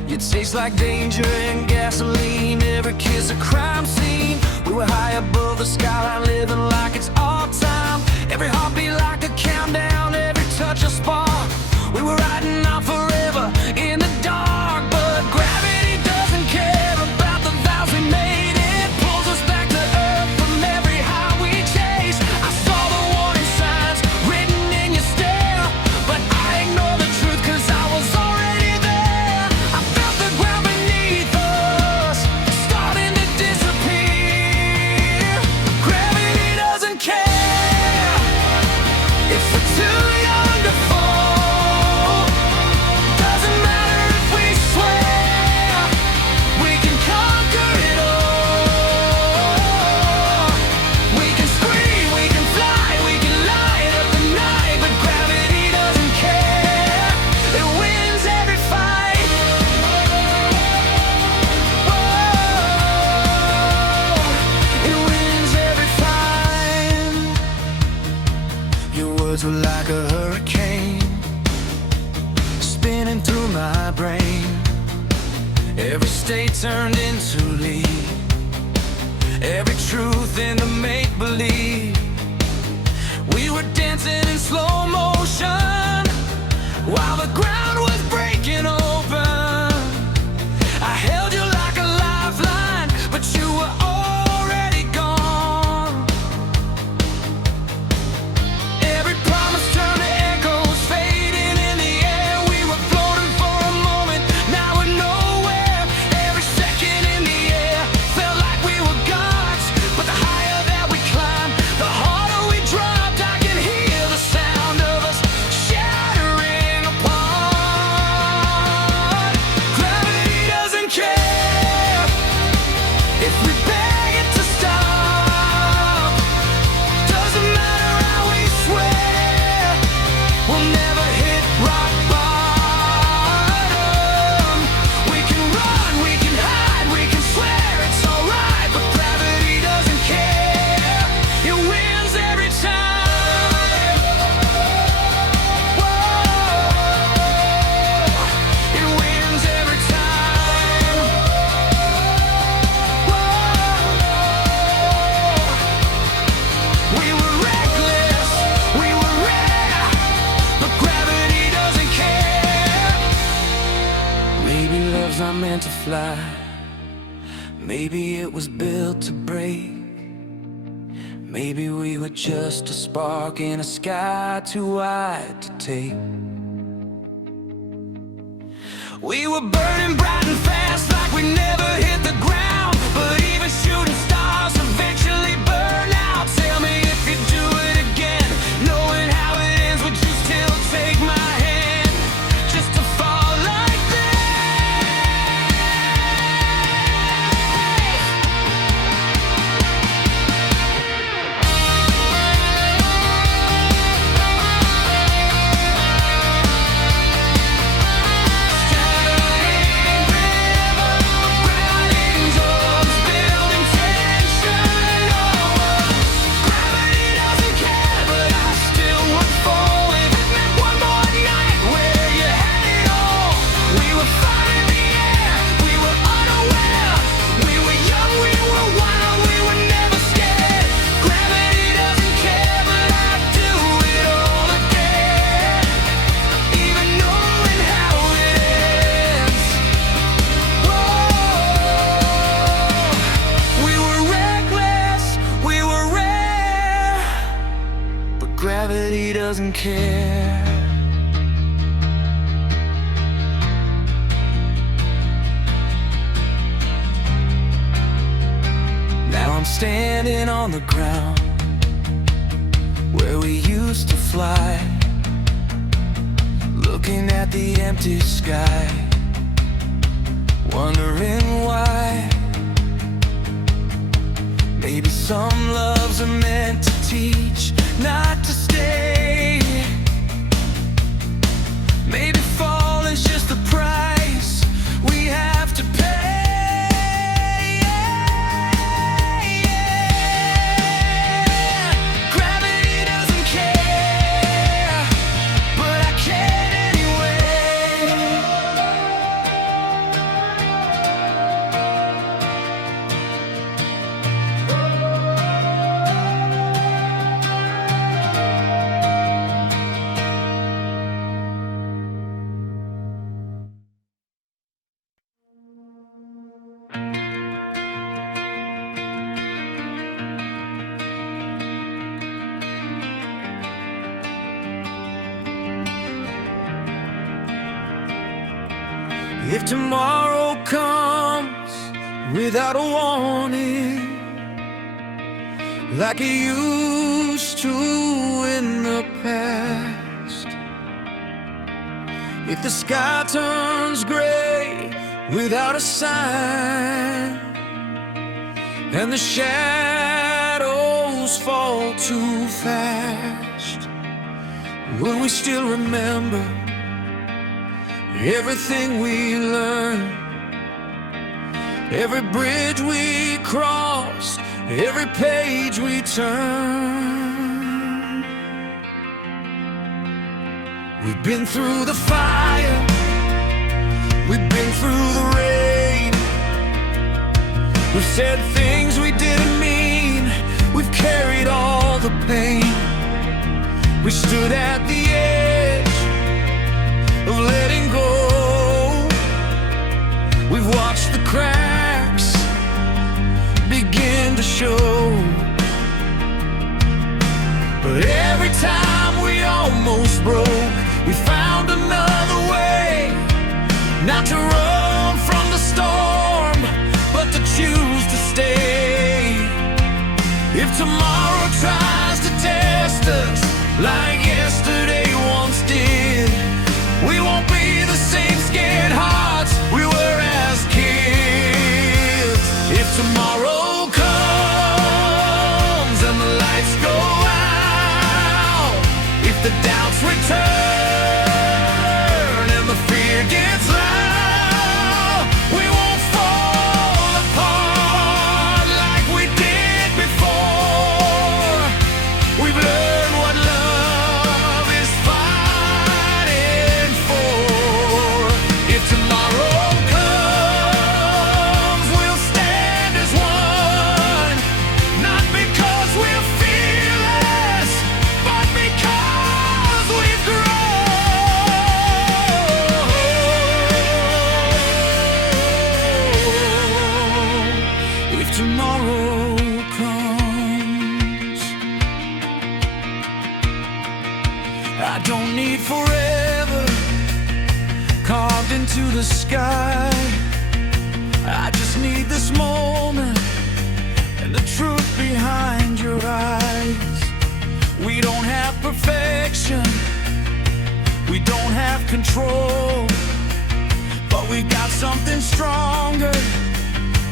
It tastes like danger and gasoline, every kiss a crime scene. We were high above the skyline, living like it's our time. Every heartbeat like a countdown, every touch a spark. We were riding out forever in the dark, but gravity doesn't care about the vows we made. It pulls us back to earth from every high we chase. I saw the warning signs written in your stare, but I ignored the truth cause I was already there. I felt the ground beneath us starting to disappear. Gravity doesn't care if we're too young to fall. Doesn't matter if we swear we can conquer it all. We can scream, we can fly, we can light up the night, but gravity doesn't care. It wins every fight. Whoa, it wins every fight. Your words were like a hurricane, spinning through my brain. Every state turned into lead, every truth into make-believe. We were dancing in slow motion while the ground was breaking open. I held you like a lifeline, but you were already gone. Every promise turned to echoes, fading in the air. We were floating for a moment, now we're nowhere. Every second in the air felt like we were gods, but the higher that we climbed, the harder we dropped. I can hear the sound of us shattering apart. Gravity doesn't care if we beg it to stop. Doesn't matter how we swear, we'll never hit rock bottom. We can run, we can hide, we can swear it's alright, but gravity doesn't care. It wins every time. Whoa, it wins every time. Whoa, we were reckless, we were rare, but gravity doesn't care. Maybe love's not meant to fly, maybe it was built to break. Maybe we were just a spark in a sky too wide to take. We were burning bright and fast like we never hit the ground, but even shooting stars eventually burn out. Tell me if you'd do it again, knowing how it ends, would you still take my hand just to fall like that? Gravity doesn't care. Now I'm standing on the ground where we used to fly, looking at the empty sky, wondering why. Maybe some loves are meant to teach, not to stay. Maybe fall is just the price we have to pay. If tomorrow comes without a warning, like it used to in the past, if the sky turns gray without a sign, and the shadows fall too fast, will we still remember everything we learned, every bridge we crossed, every page we turned? We've been through the fire, we've been through the rain, we've said things we didn't mean, we've carried all the pain. We stood at the edge of letting go. We've watched the cracks begin to show, but every time we almost broke, we found another way, not to run from the storm, but to choose to stay. If tomorrow tries to test us like yesterday once did, we won't be the same scared hearts we were as kids. If tomorrow comes and the lights go out, if the doubts return and the fear gets loud, we won't fall apart like we did before. We've learned what love is fighting for. If tomorrow comes, we'll stand as one, not because we're fearless, but because we've grown. If tomorrow comes, I don't need forever carved into the sky. I just need this moment and the truth behind your eyes. We don't have perfection, we don't have control, but we got something stronger,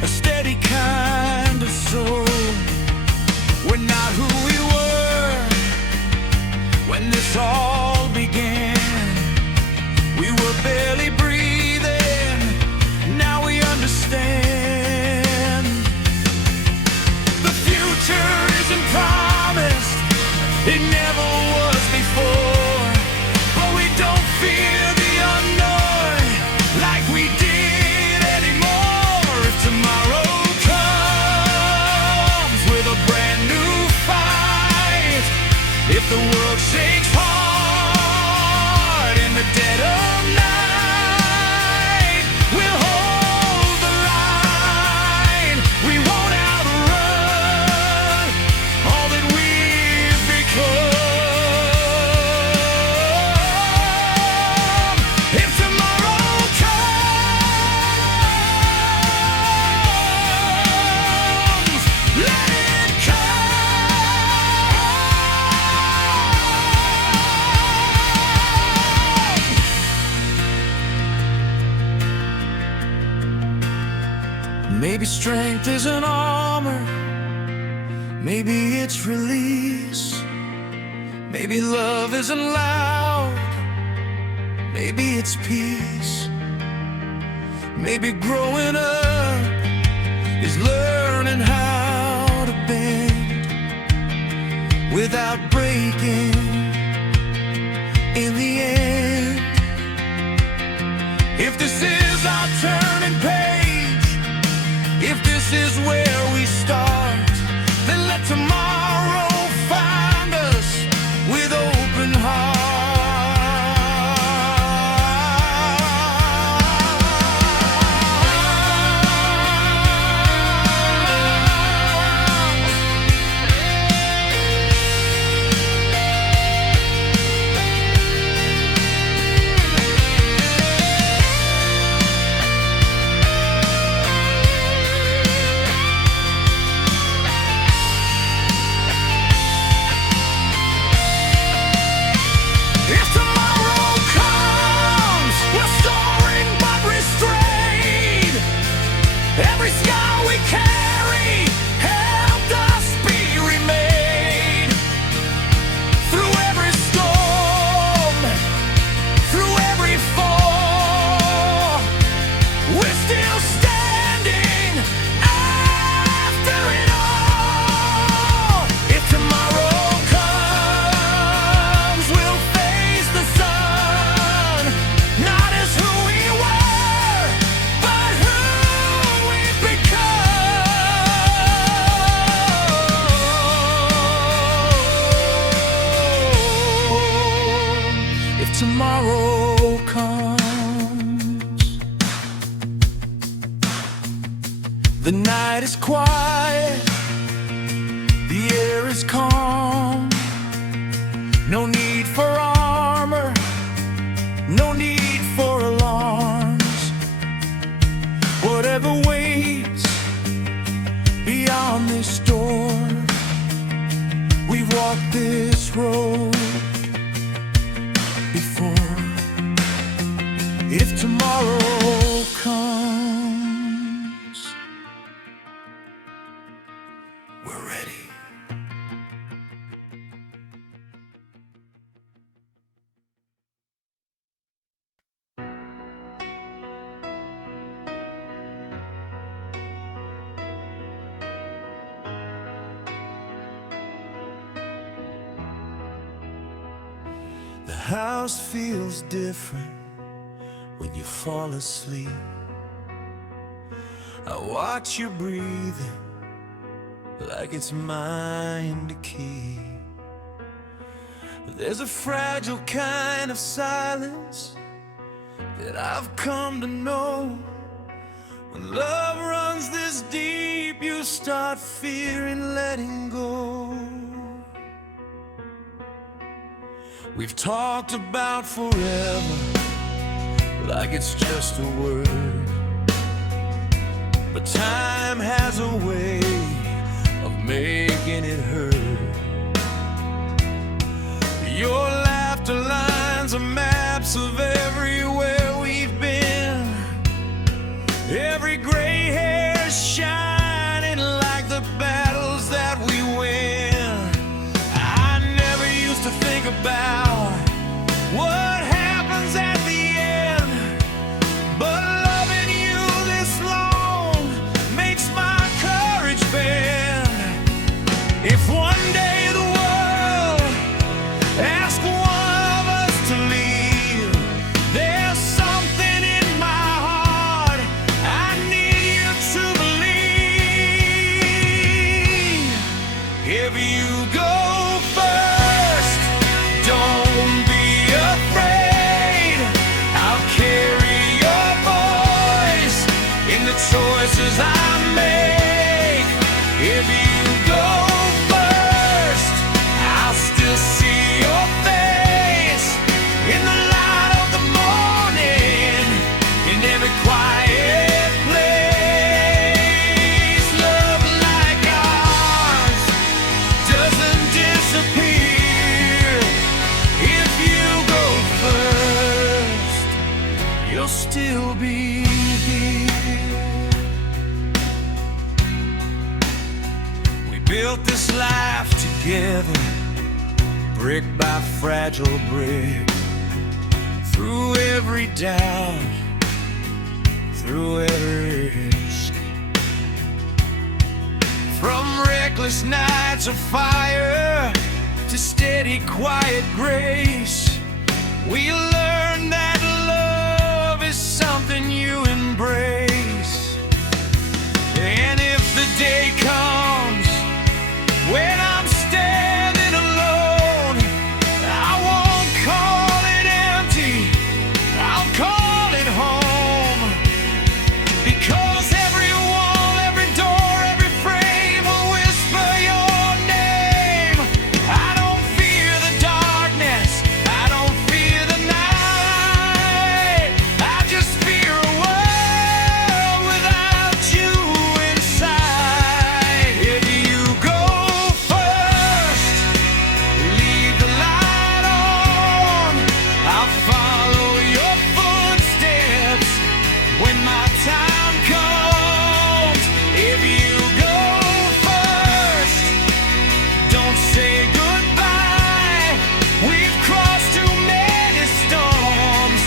a steady kind of soul. We're not who we were when this all began. We were barely breathing, now we understand. The future isn't promised, it never was before, but we don't fear the unknown like we did anymore. If tomorrow comes with a brand new fight, if the world shakes hard in the dead of night, we'll hold the line. We won't outrun all that we've become. If tomorrow comes, let it come. Maybe strength isn't armor, maybe it's release. Maybe love isn't loud, maybe it's peace. Maybe growing up is learning how to bend without breaking in the end. If this is our turning page, if this is where we start, then let tomorrow find us with open hearts. Every scar we carry helped us be remade. Through every storm, through every fall, we're still standing after it all. If tomorrow comes, we'll face the sun, not as who we were, but who tomorrow comes. The night is quiet, the air is calm. No need for armor, no need for alarms. Whatever waits beyond this door, we've walked this road before. If tomorrow comes, we're ready. The house feels different when you fall asleep. I watch you breathing like it's mine to keep. There's a fragile kind of silence that I've come to know. When love runs this deep, you start fearing letting go. We've talked about forever like it's just a word, but time has a way of making it hurt. Your laughter lines are maps of everywhere we've been. Every gray hair shining like the battles that we win. I never used to think about what happens at the end, but loving you this long makes my courage bend. If one day the world asks one of us to leave, there's something in my heart I need you to believe. If you go first, don't be afraid. I'll carry your voice in the choices I make. If you go first, I'll still see your face in the light of the morning, in every quiet place. Love like ours doesn't disappear. If you go first, you'll still be here. built this life together, brick by fragile brick. Through every doubt, through every risk. From reckless nights of fire to steady, quiet grace, we learned that love is something you embrace. And if the day comes when I'm standing alone, I won't call it empty, I'll call it home. Because every wall, every door, every frame will whisper your name. I don't fear the darkness, I don't fear the night, I just fear a world without you inside. If you go first, leave the light on, I'll follow your footsteps when my time comes. If you go first, don't say goodbye. We've crossed too many storms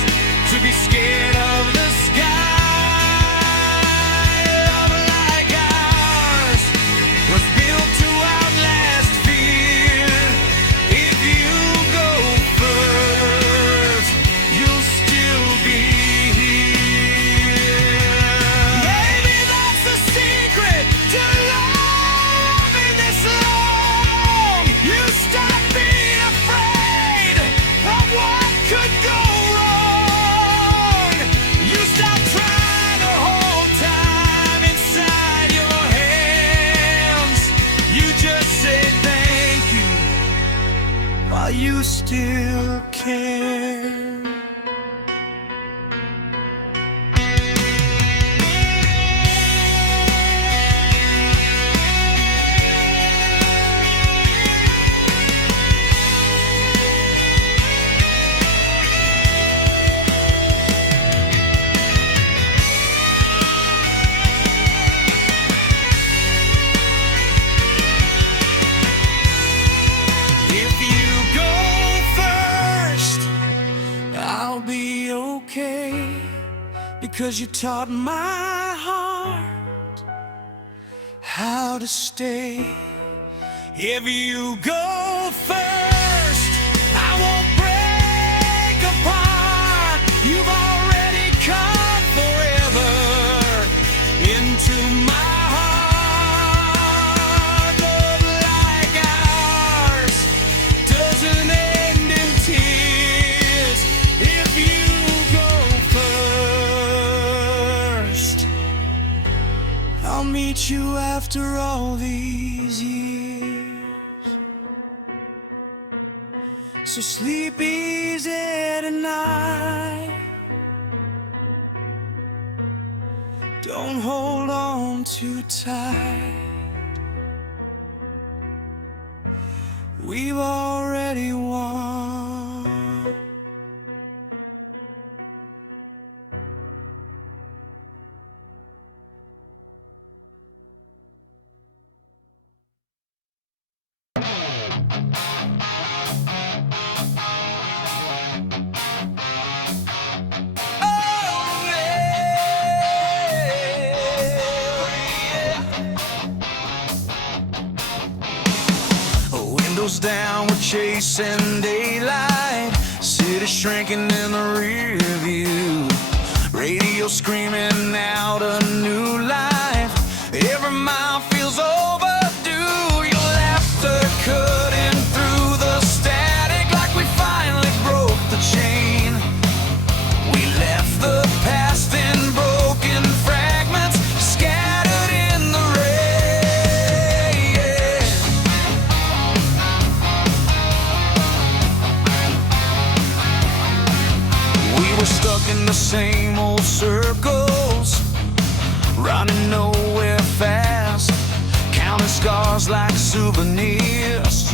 to be scared of the sky. Love like ours was built to outlast fear. If you go first, you'll still be here. Maybe that's the secret to loving this long. You stop being afraid of what could go wrong. You stop trying to hold time inside your hands. You just say thank you while you still can. If you go first, I'll be okay, because you taught my heart how to stay. If you go first, I won't break apart. You've already come forever into my heart. Love like ours doesn't end in tears. If you go first, I'll meet you after all these years. So sleep easy tonight. Don't hold on too tight. We've already won. Windows down, we're chasing daylight. City shrinking in the rear view. Radio screaming out a new life. Every mile feels overdue. Your laughter cutting through the static like we finally broke the chain. We left the past in broken fragments, scattered in the rain. We were stuck in the same old circles, running nowhere fast, counting scars like souvenirs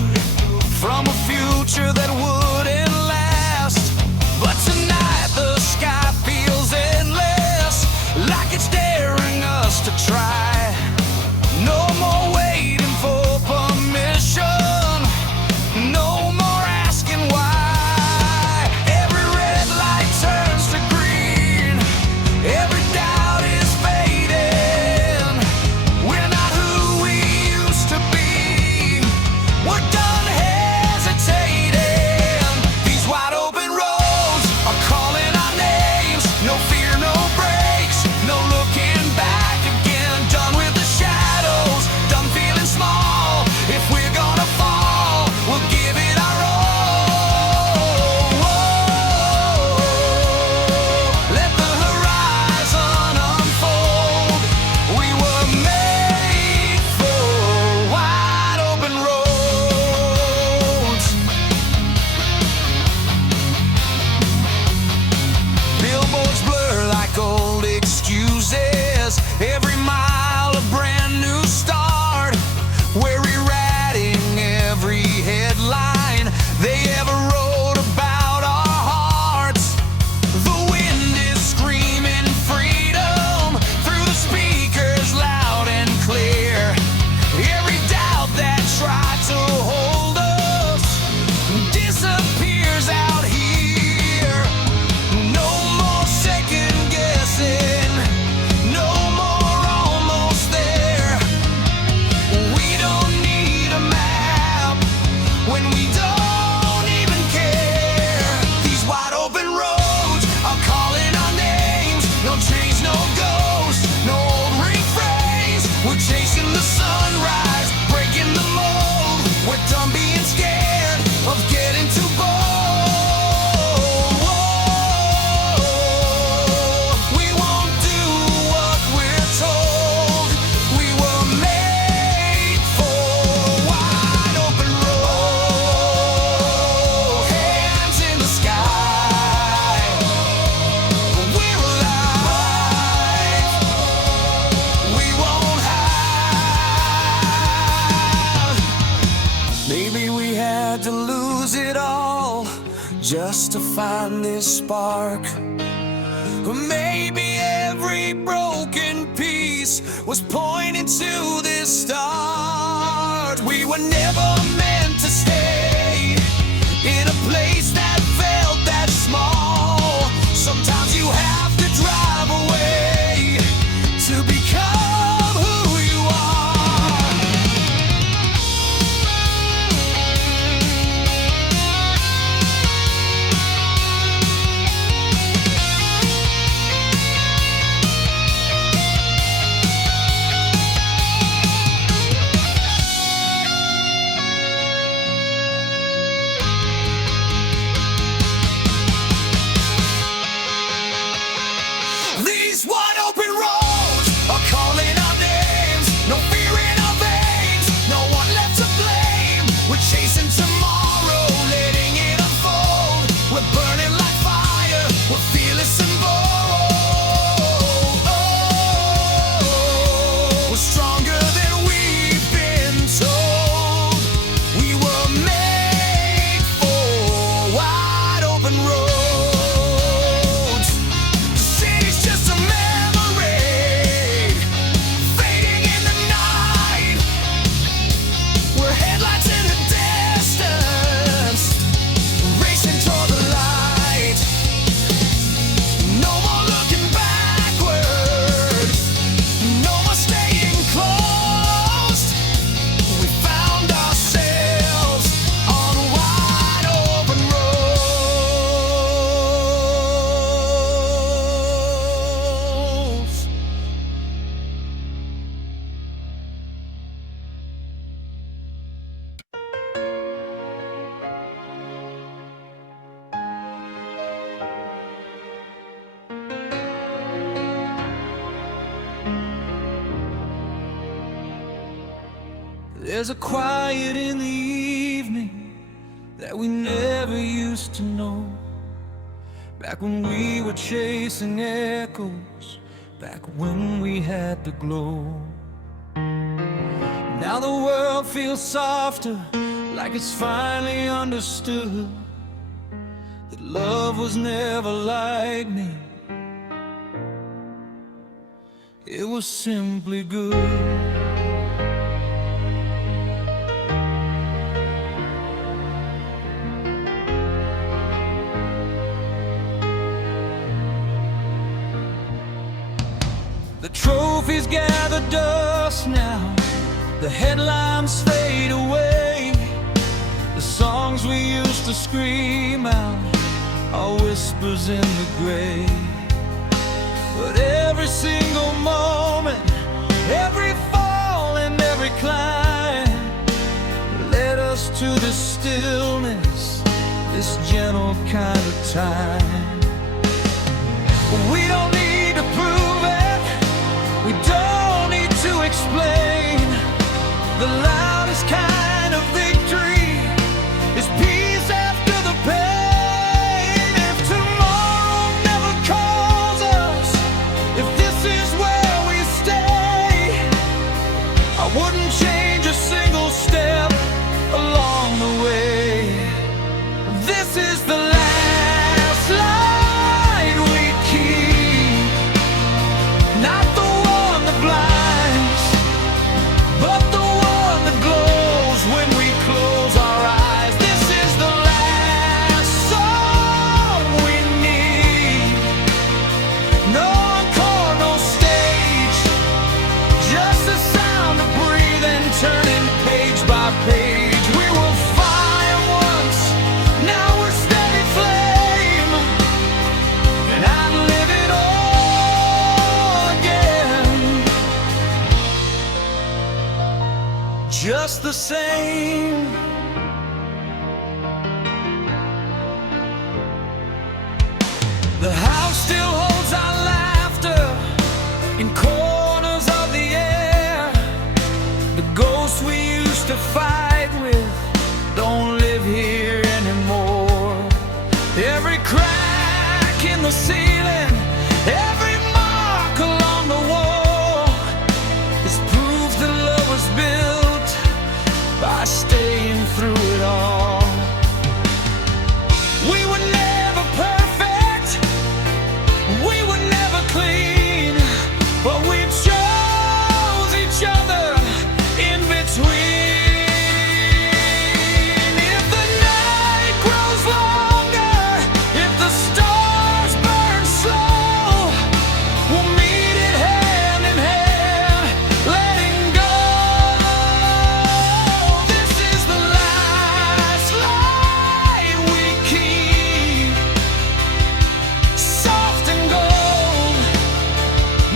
from a future that wouldn't last. But tonight the sky feels endless, like it's daring us to try. No more waiting for Every mile a brand new start. We're rewriting every headline they ever wrote about our hearts. The wind is screaming freedom through the speakers loud and clear. Every doubt that tried to hold us disappears out here. No more second guessing, no more almost there. We don't need a map when we don't even care. These wide open roads are calling our names. No chains, no ghosts, no old refrains. We're chasing the sunrise, breaking the mold. We're done being scared of getting too bold. We won't do what we're told. We were made for wide open road. Hands in the sky, we're alive. We won't hide. Maybe we had to lose it all just to find this spark. Or maybe every broken piece was pointing to this start. We were never meant to stay in a place that felt that small. Sometimes you have to drive away to become who you are. These wide open roads are calling our names. No fear in our veins, no one left to blame. We're chasing tomorrow, letting it unfold. We're burning like fire, we're fearless and bold. We're stronger than we've been told. We were made for wide open roads. The city's just a memory, fading in the night. We're headlights in the distance, racing toward the light. No more looking backward, no more staying closed. We found ourselves on wide open roads. There's a quiet in the evening that we never used to know. Back when we were chasing echoes, back when we had the glow. Now the world feels softer, like it's finally understood that love was never like me. It was simply good. The trophies gather dust now, the headlines fade away. The songs we used to scream out are whispers in the gray. But every single moment, every fall and every climb led us to this stillness, this gentle kind of time. We don't need to prove it, we don't need to explain. The loudest kind of victory is peace after the pain. If tomorrow never calls us, if this is where we stay, Not the one that blinds, but the one that glows when we close our eyes. This is the last song we need. No encore, no stage, just the sound of breathing, turning page by page. We were fire once, now we're steady flame, and I'd live it all again, just the same. The house still holds our laughter in corners of the air. The ghosts we used to fight with don't live here anymore. Every crack in the ceiling, every mark along the wall is proof that love was built by staying through it all. We were never perfect, we were never clean, but we chose each other in between. If the night grows longer, if the stars burn slow, we'll meet it hand in hand, letting go. This is the last light we keep, soft and gold,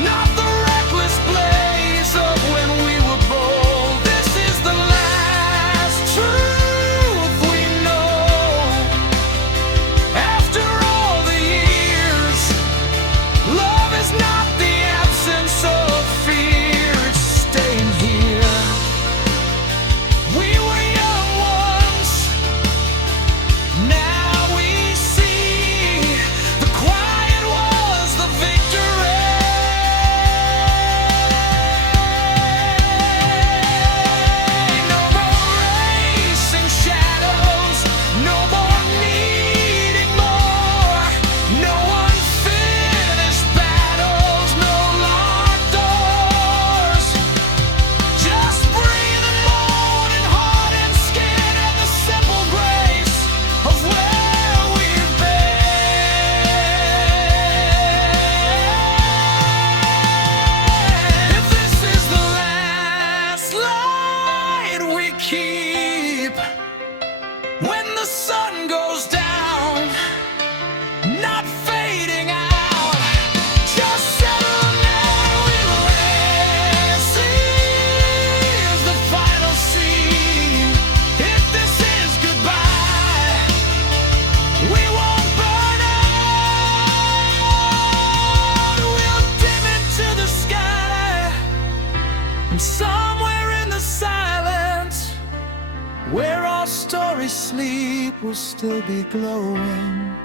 not the reckless blaze of when we were bold. This is the last truth we know. After all the years, love is not the absence of fear, it's staying here. We were young once, now we see the quiet was the victory. No more racing shadows, no more needing more, no unfinished battles, no locked doors. Just breathing morning, heart and skin, and the simple grace of where we've been. If this is the last light we keep, when the sun goes down, not fading out, just settle down with rest. Is the final scene. If this is goodbye, we won't burn out. We'll dim into the sky, and somewhere in the silence, where our stories sleep, will still be glowing.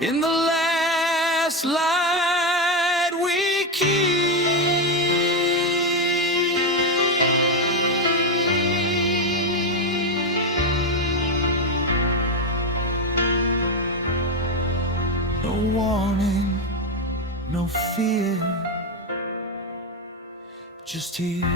In the last light we keep. No warning, no fear, just here.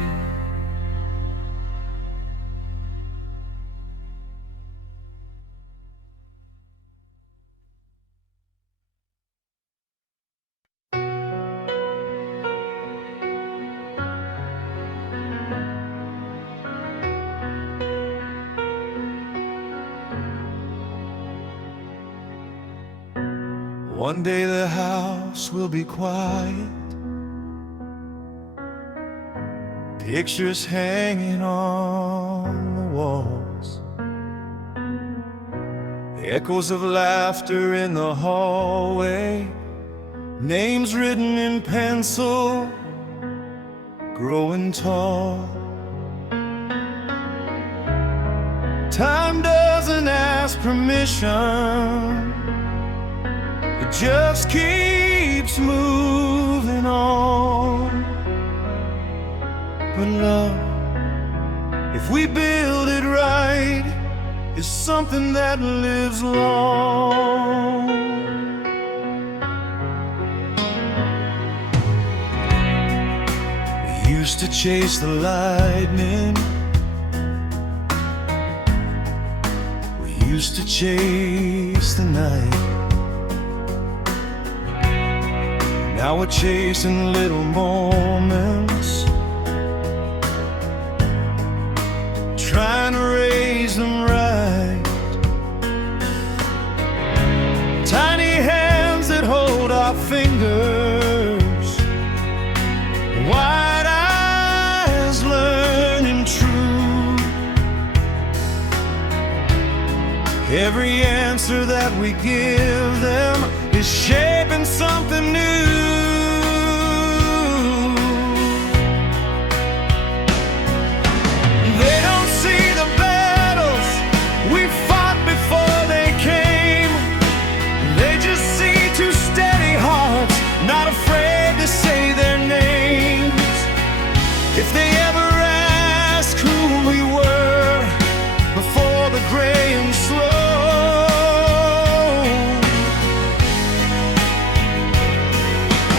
One day the house will be quiet, pictures hanging on the walls, the echoes of laughter in the hallway, names written in pencil, growing tall. Time doesn't ask permission, it just keeps moving on. But love, if we build it right, is something that lives long. used to chase the lightning. We used to chase the night. Now we're chasing little moments, trying to raise them right. Tiny hands that hold our fingers, wide eyes learning true. Every answer that we give them is shaping something new. They don't see the battles we fought before they came. They just see two steady hearts, not afraid to say their names. If they ever ask who we were before the gray and slow,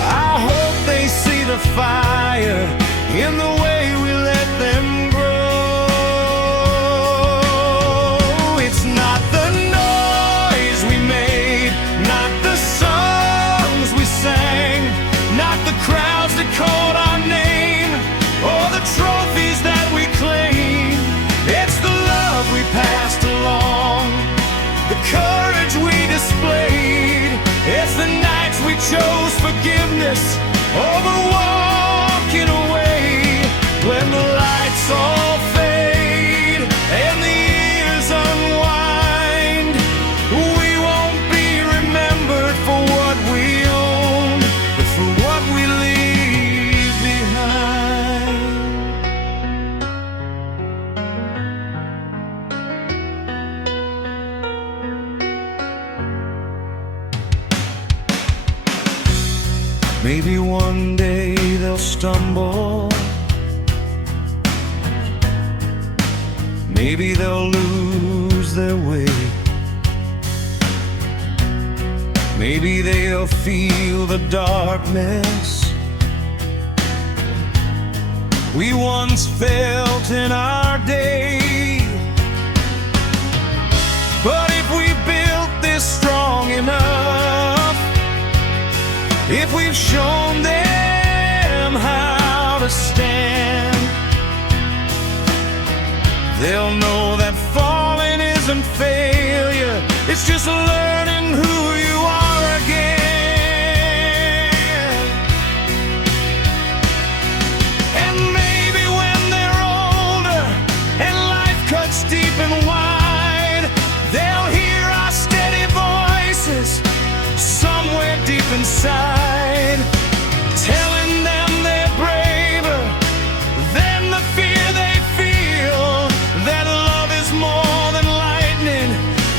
I hope they see the fire in the way we let them grow. It's not the noise we made, not the songs we sang, not the crowds that called our name, or the trophies that we claim. It's the love we passed along, the courage we displayed. It's the nights we chose forgiveness over walking away. When the lights all fade and the years unwind, we won't be remembered for what we own, but for what we leave behind. Maybe one day they'll stumble, maybe they'll lose their way, maybe they'll feel the darkness we once felt in our day. But if we built this strong enough, if we've shown them how to stand, they'll know that falling isn't failure, it's just learning who you are again. And maybe when they're older and life cuts deep and wide, they'll hear our steady voices somewhere deep inside, telling them they're braver than the fear they feel, that love is more than lightning,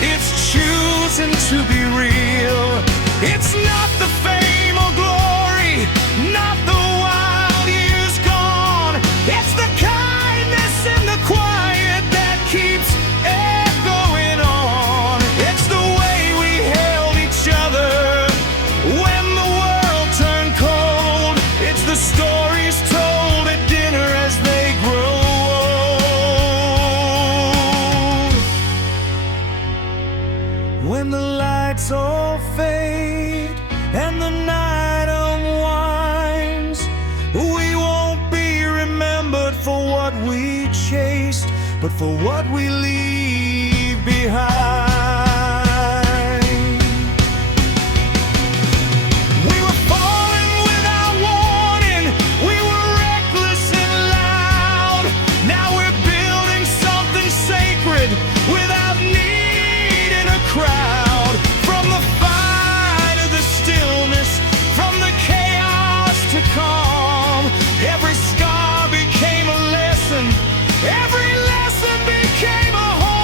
it's choosing to be real. It's not the fame or glory, not the wild years gone, it's the kindness in the quiet that keeps echoing on. It's the way we held each other when the world turned cold. It's the stories told at dinner as they grow old. When the lights all fade and the night unwinds, we won't be remembered for what we chased, but for what we leave behind. We were falling without warning, we were reckless and loud. Now we're building something sacred without needing a crowd. From the fire to the stillness, from the chaos to calm, every scar became a lesson, every lesson became a home.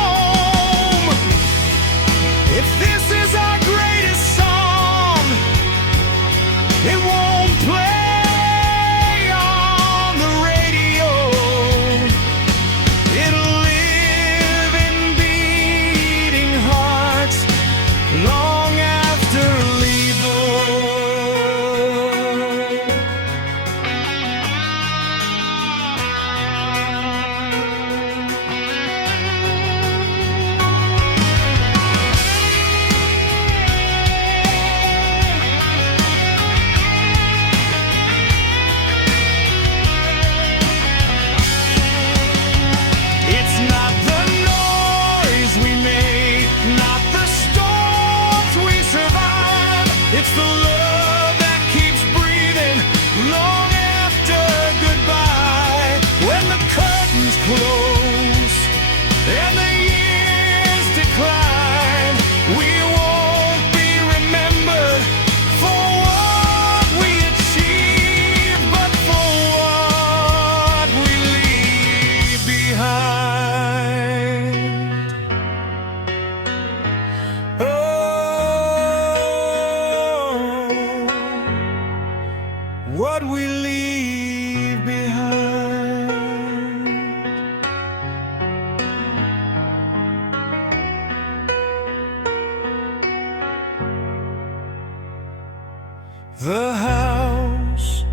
what we leave behind. The house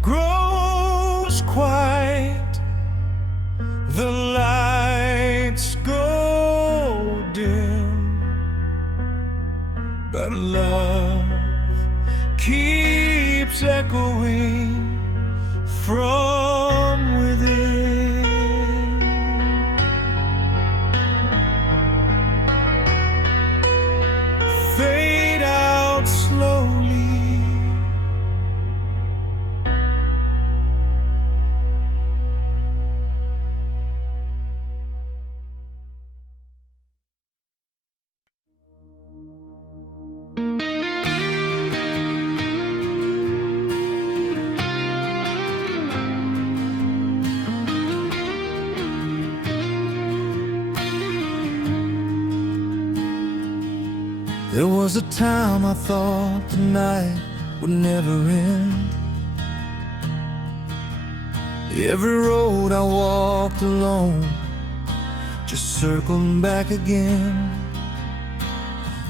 grows quiet, the lights go dim, but love keeps echoing from within. Fade out slowly, there was a time I thought the night would never end. Every road I walked alone just circled back again.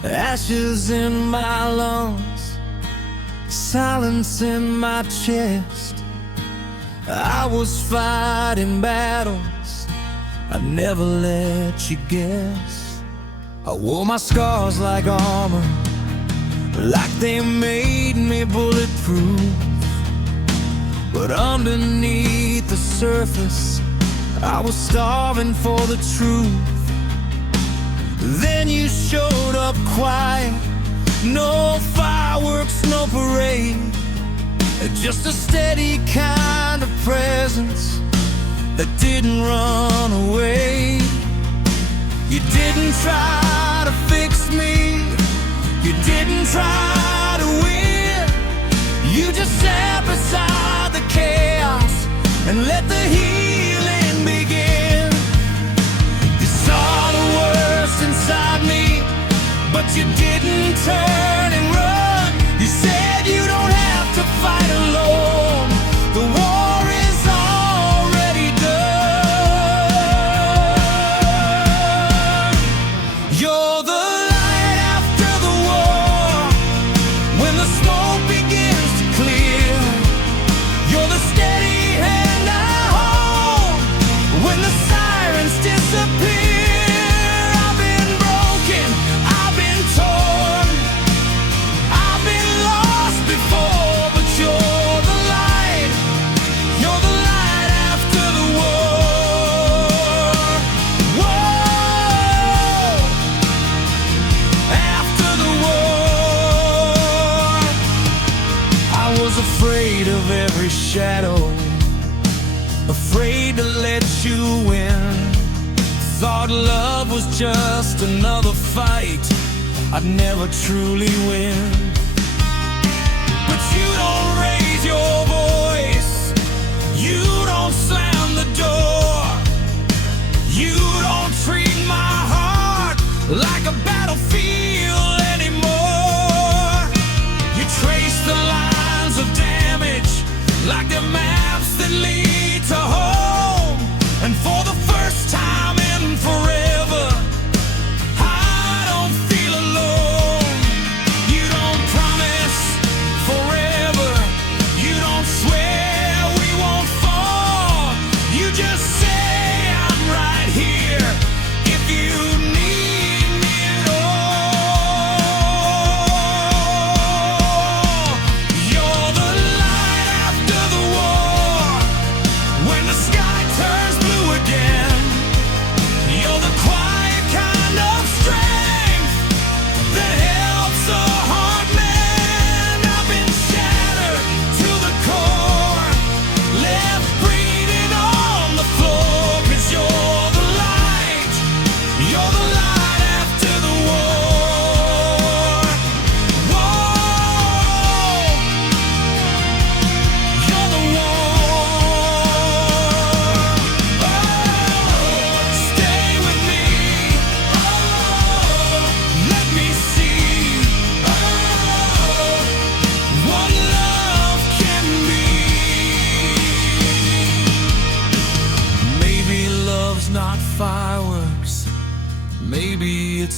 Ashes in my lungs, silence in my chest. I was fighting battles I never let you guess. I wore my scars like armor, like they made me bulletproof. But underneath the surface, I was starving for the truth. Then you showed up quiet, no fireworks, no parade, just a steady kind of presence that didn't run away. You didn't try to fix me, you didn't try to win. You just sat beside the chaos and let the healing begin. You saw the worst inside me, but you didn't turn and run. You said you don't have to fight alone, the war is already done. You're the light after the war, when the smoke begins to clear. You're the steady hand I hold when the sirens disappear. I've been broken, I've been torn, I've been lost before, but you're the light after the war. Whoa, after the war. I was afraid of every shadow, afraid to let you in. Thought love was just another fight I'd never truly win. But you don't raise your voice, you don't slam the door, you don't treat my heart like a battlefield anymore. You trace the lines of damage like the maps that lead to home. And for the first time in forever, I don't feel alone. You don't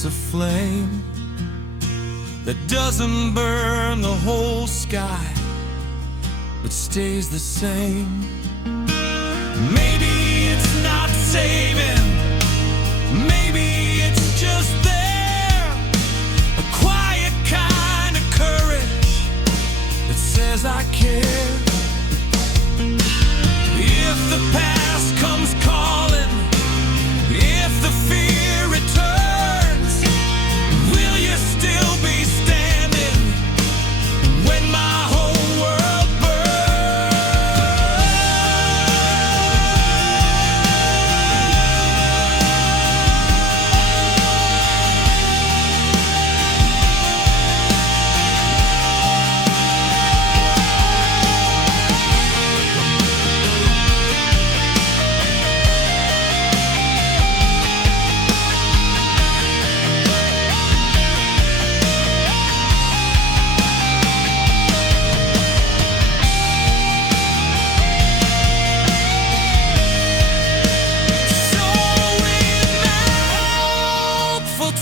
It's a flame that doesn't burn the whole sky, but stays the same. Maybe it's not saving, maybe it's just there, a quiet kind of courage that says I care. If the past comes calling, if the fear returns, will you still be standing when my whole world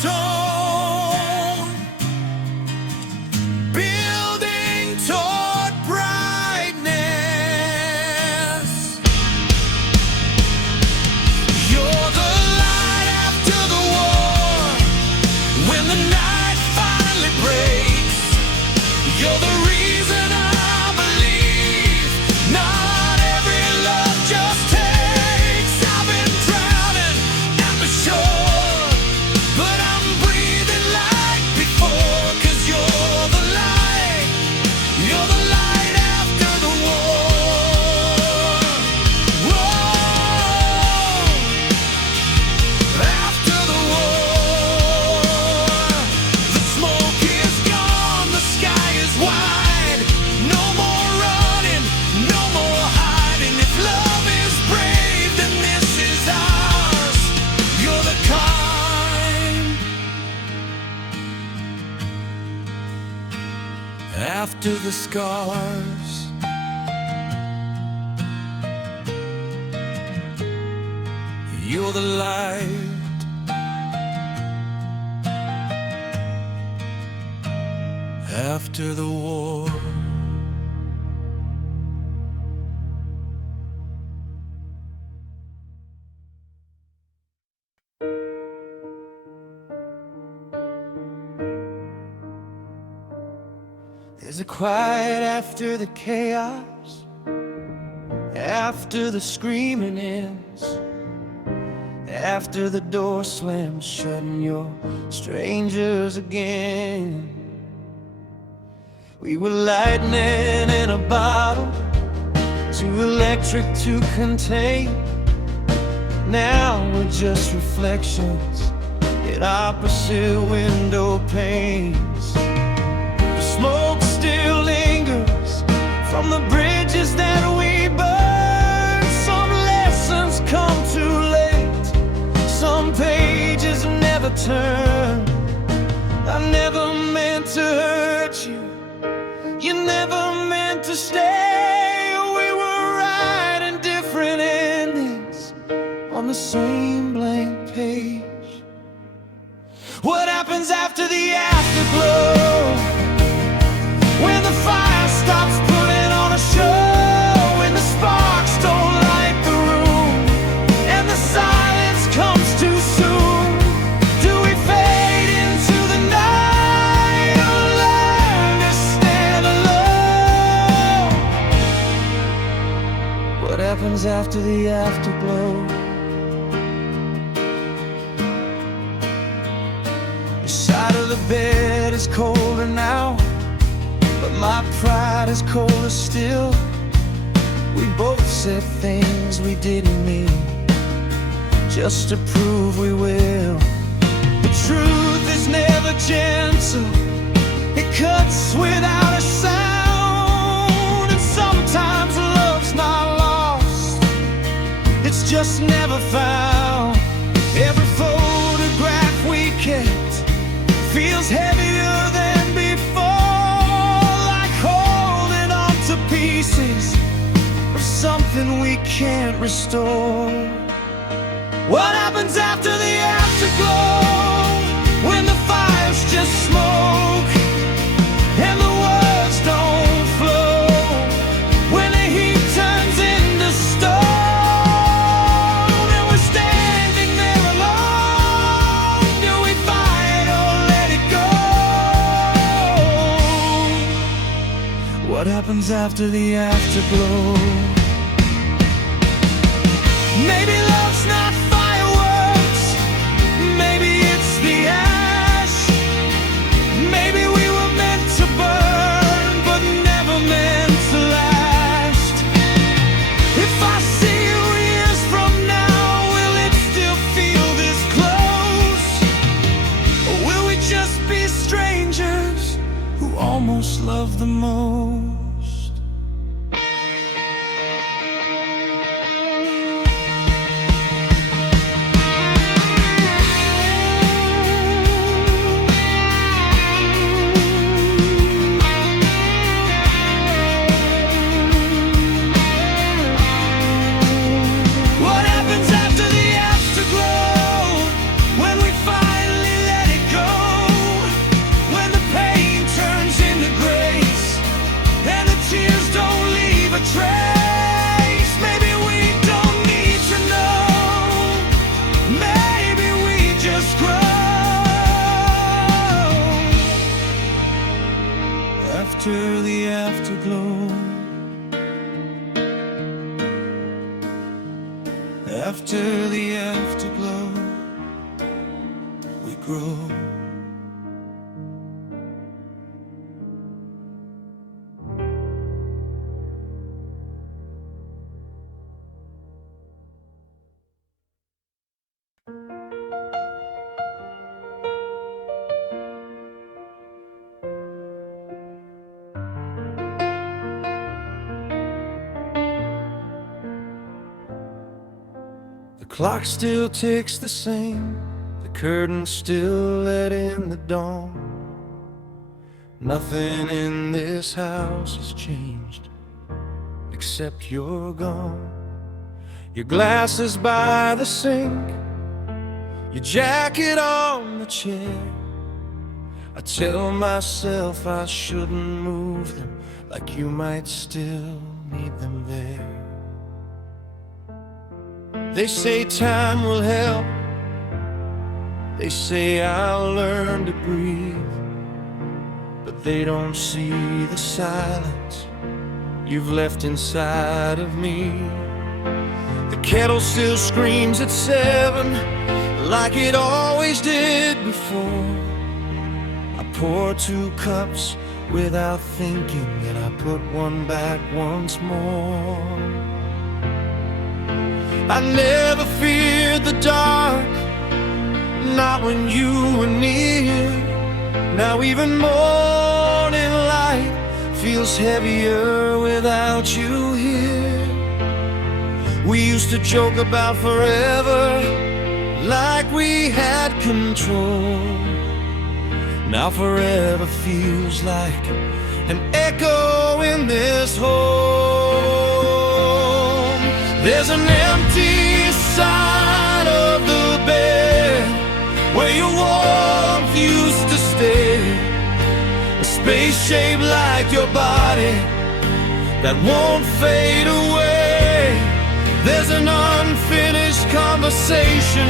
tone, building toward brightness. You're the light after the war, when the night finally breaks. You're the reason I believe not every love just takes. I've been drowning at the shore, but I'm breathing like before, 'cause you're the light after the war. Whoa, after the war. The smoke is gone, the sky is wide. No more running, no more hiding. If love is brave, then this is ours. You're the kind. After the scars, you're the light. After the war. There's a quiet after the chaos, after the screaming ends, after the door slams shut and you're strangers again. We were lightning in a bottle, too electric to contain. Now we're just reflections in opposite window panes. The smoke still lingers from the bridges that we burned. Some lessons come too late, some pages never turn. I never meant to hurt you, you never meant to stay. We were writing different endings on the same blank page. What happens after the afterglow? When the fire stops putting on a show, when the sparks don't light the room, and the silence comes too soon. Do we fade into the night or learn to stand alone? What happens after the afterglow? The side of the bed is colder now, but my pride is colder still. We both said things we didn't mean, just to prove we will. The truth is never gentle, it cuts without a sound. And sometimes love's not lost, it's just never found. Every photograph we kept feels heavier than before, like holding on to pieces of something we can't restore. What happens after the afterglow? happens after the afterglow? Maybe love's not fireworks, maybe it's the ash. Maybe we were meant to burn, but never meant to last. If I see you years from now, will it still feel this close? Or will we just be strangers who almost love the most? After the afterglow, after the afterglow, we grow. The clock still ticks the same, the curtains still let in the dawn. Nothing in this house has changed, except you're gone. Your glasses by the sink, your jacket on the chair. I tell myself I shouldn't move them, like you might still need them there. They say time will help, they say I'll learn to breathe, but they don't see the silence you've left inside of me. The kettle still screams at 7, like it always did before. I pour 2 cups without thinking, and I put one back once more. I never feared the dark, not when you were near. Now even morning light feels heavier without you here. We used to joke about forever, like we had control. Now forever feels like an echo in this home. There's an empty side of the bed where your warmth used to stay, a space shaped like your body that won't fade away. There's an unfinished conversation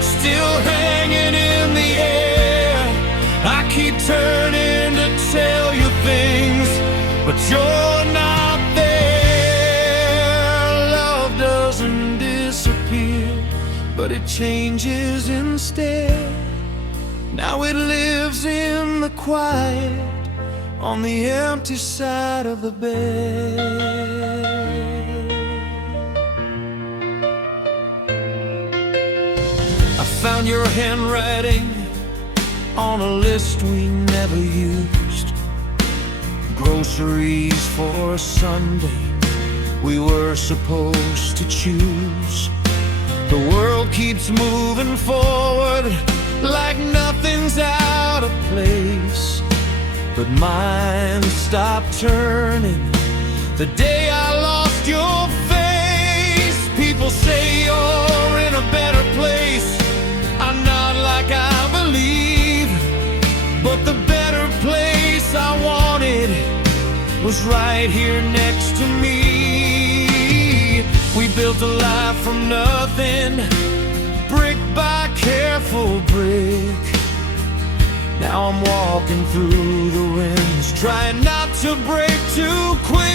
still hanging in the air. I keep turning to tell you things, but you're not there. Love doesn't disappear, but it changes instead. Now it lives in the quiet on the empty side of the bed. I found your handwriting on a list we never used. Groceries for a Sunday we were supposed to choose. The world keeps moving forward like nothing's out of place, but mine stopped turning the day I lost your face. People say you're in a better place. I'm not like I believe, but the better place I wanted was right here next to me. We built a life from nothing, brick by careful brick. Now I'm walking through the winds, trying not to break too quick.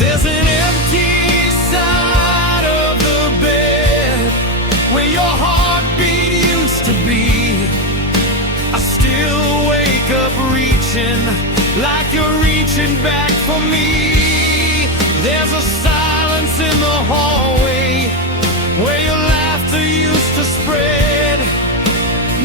There's an empty side of the bed where your heartbeat used to be. I still wake up reaching, like you're reaching back for me. There's a silence in the hallway where your laughter used to spread.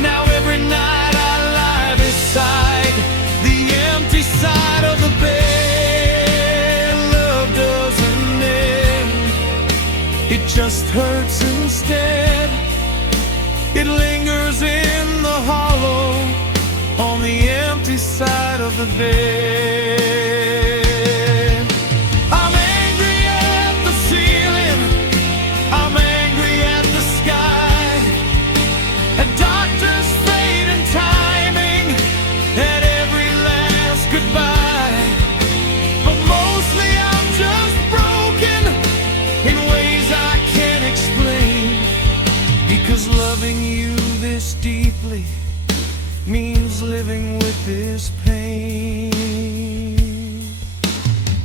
Now every night I lie beside the empty side of the bed. Love doesn't end, it just hurts instead. It lingers in the hollow on the empty side of the bed. I'm angry at the ceiling, I'm angry at the sky, at doctors' fate and timing, at every last goodbye. But mostly I'm just broken in ways I can't explain, because loving you this deeply means living with this pain.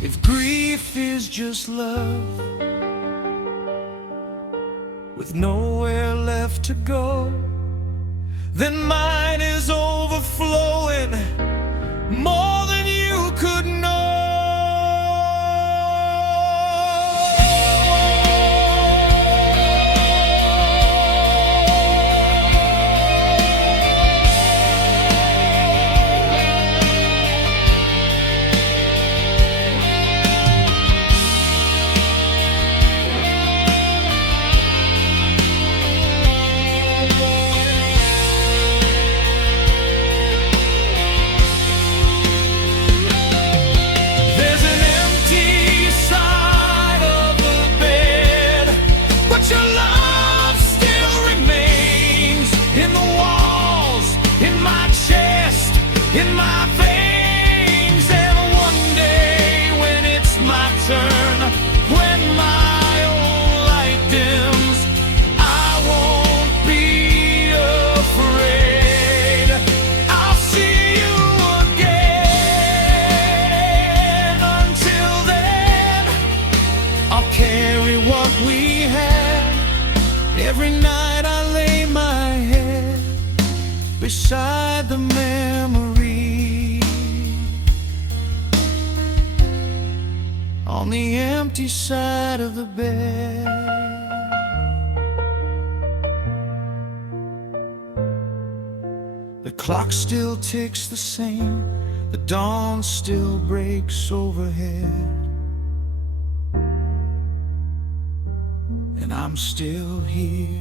If grief is just love, with nowhere left to go, then mine is overflowing, more than you could know. In my veins, and one day when it's my turn, when my own light dims, I won't be afraid. I'll see you again. Until then, I'll carry what we had. Every night I lay my head beside the memory on the empty side of the bed. The clock still ticks the same, the dawn still breaks overhead, and I'm still here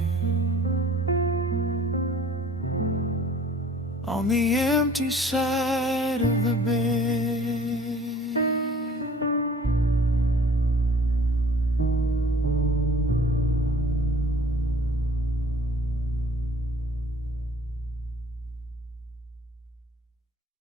on the empty side of the bed.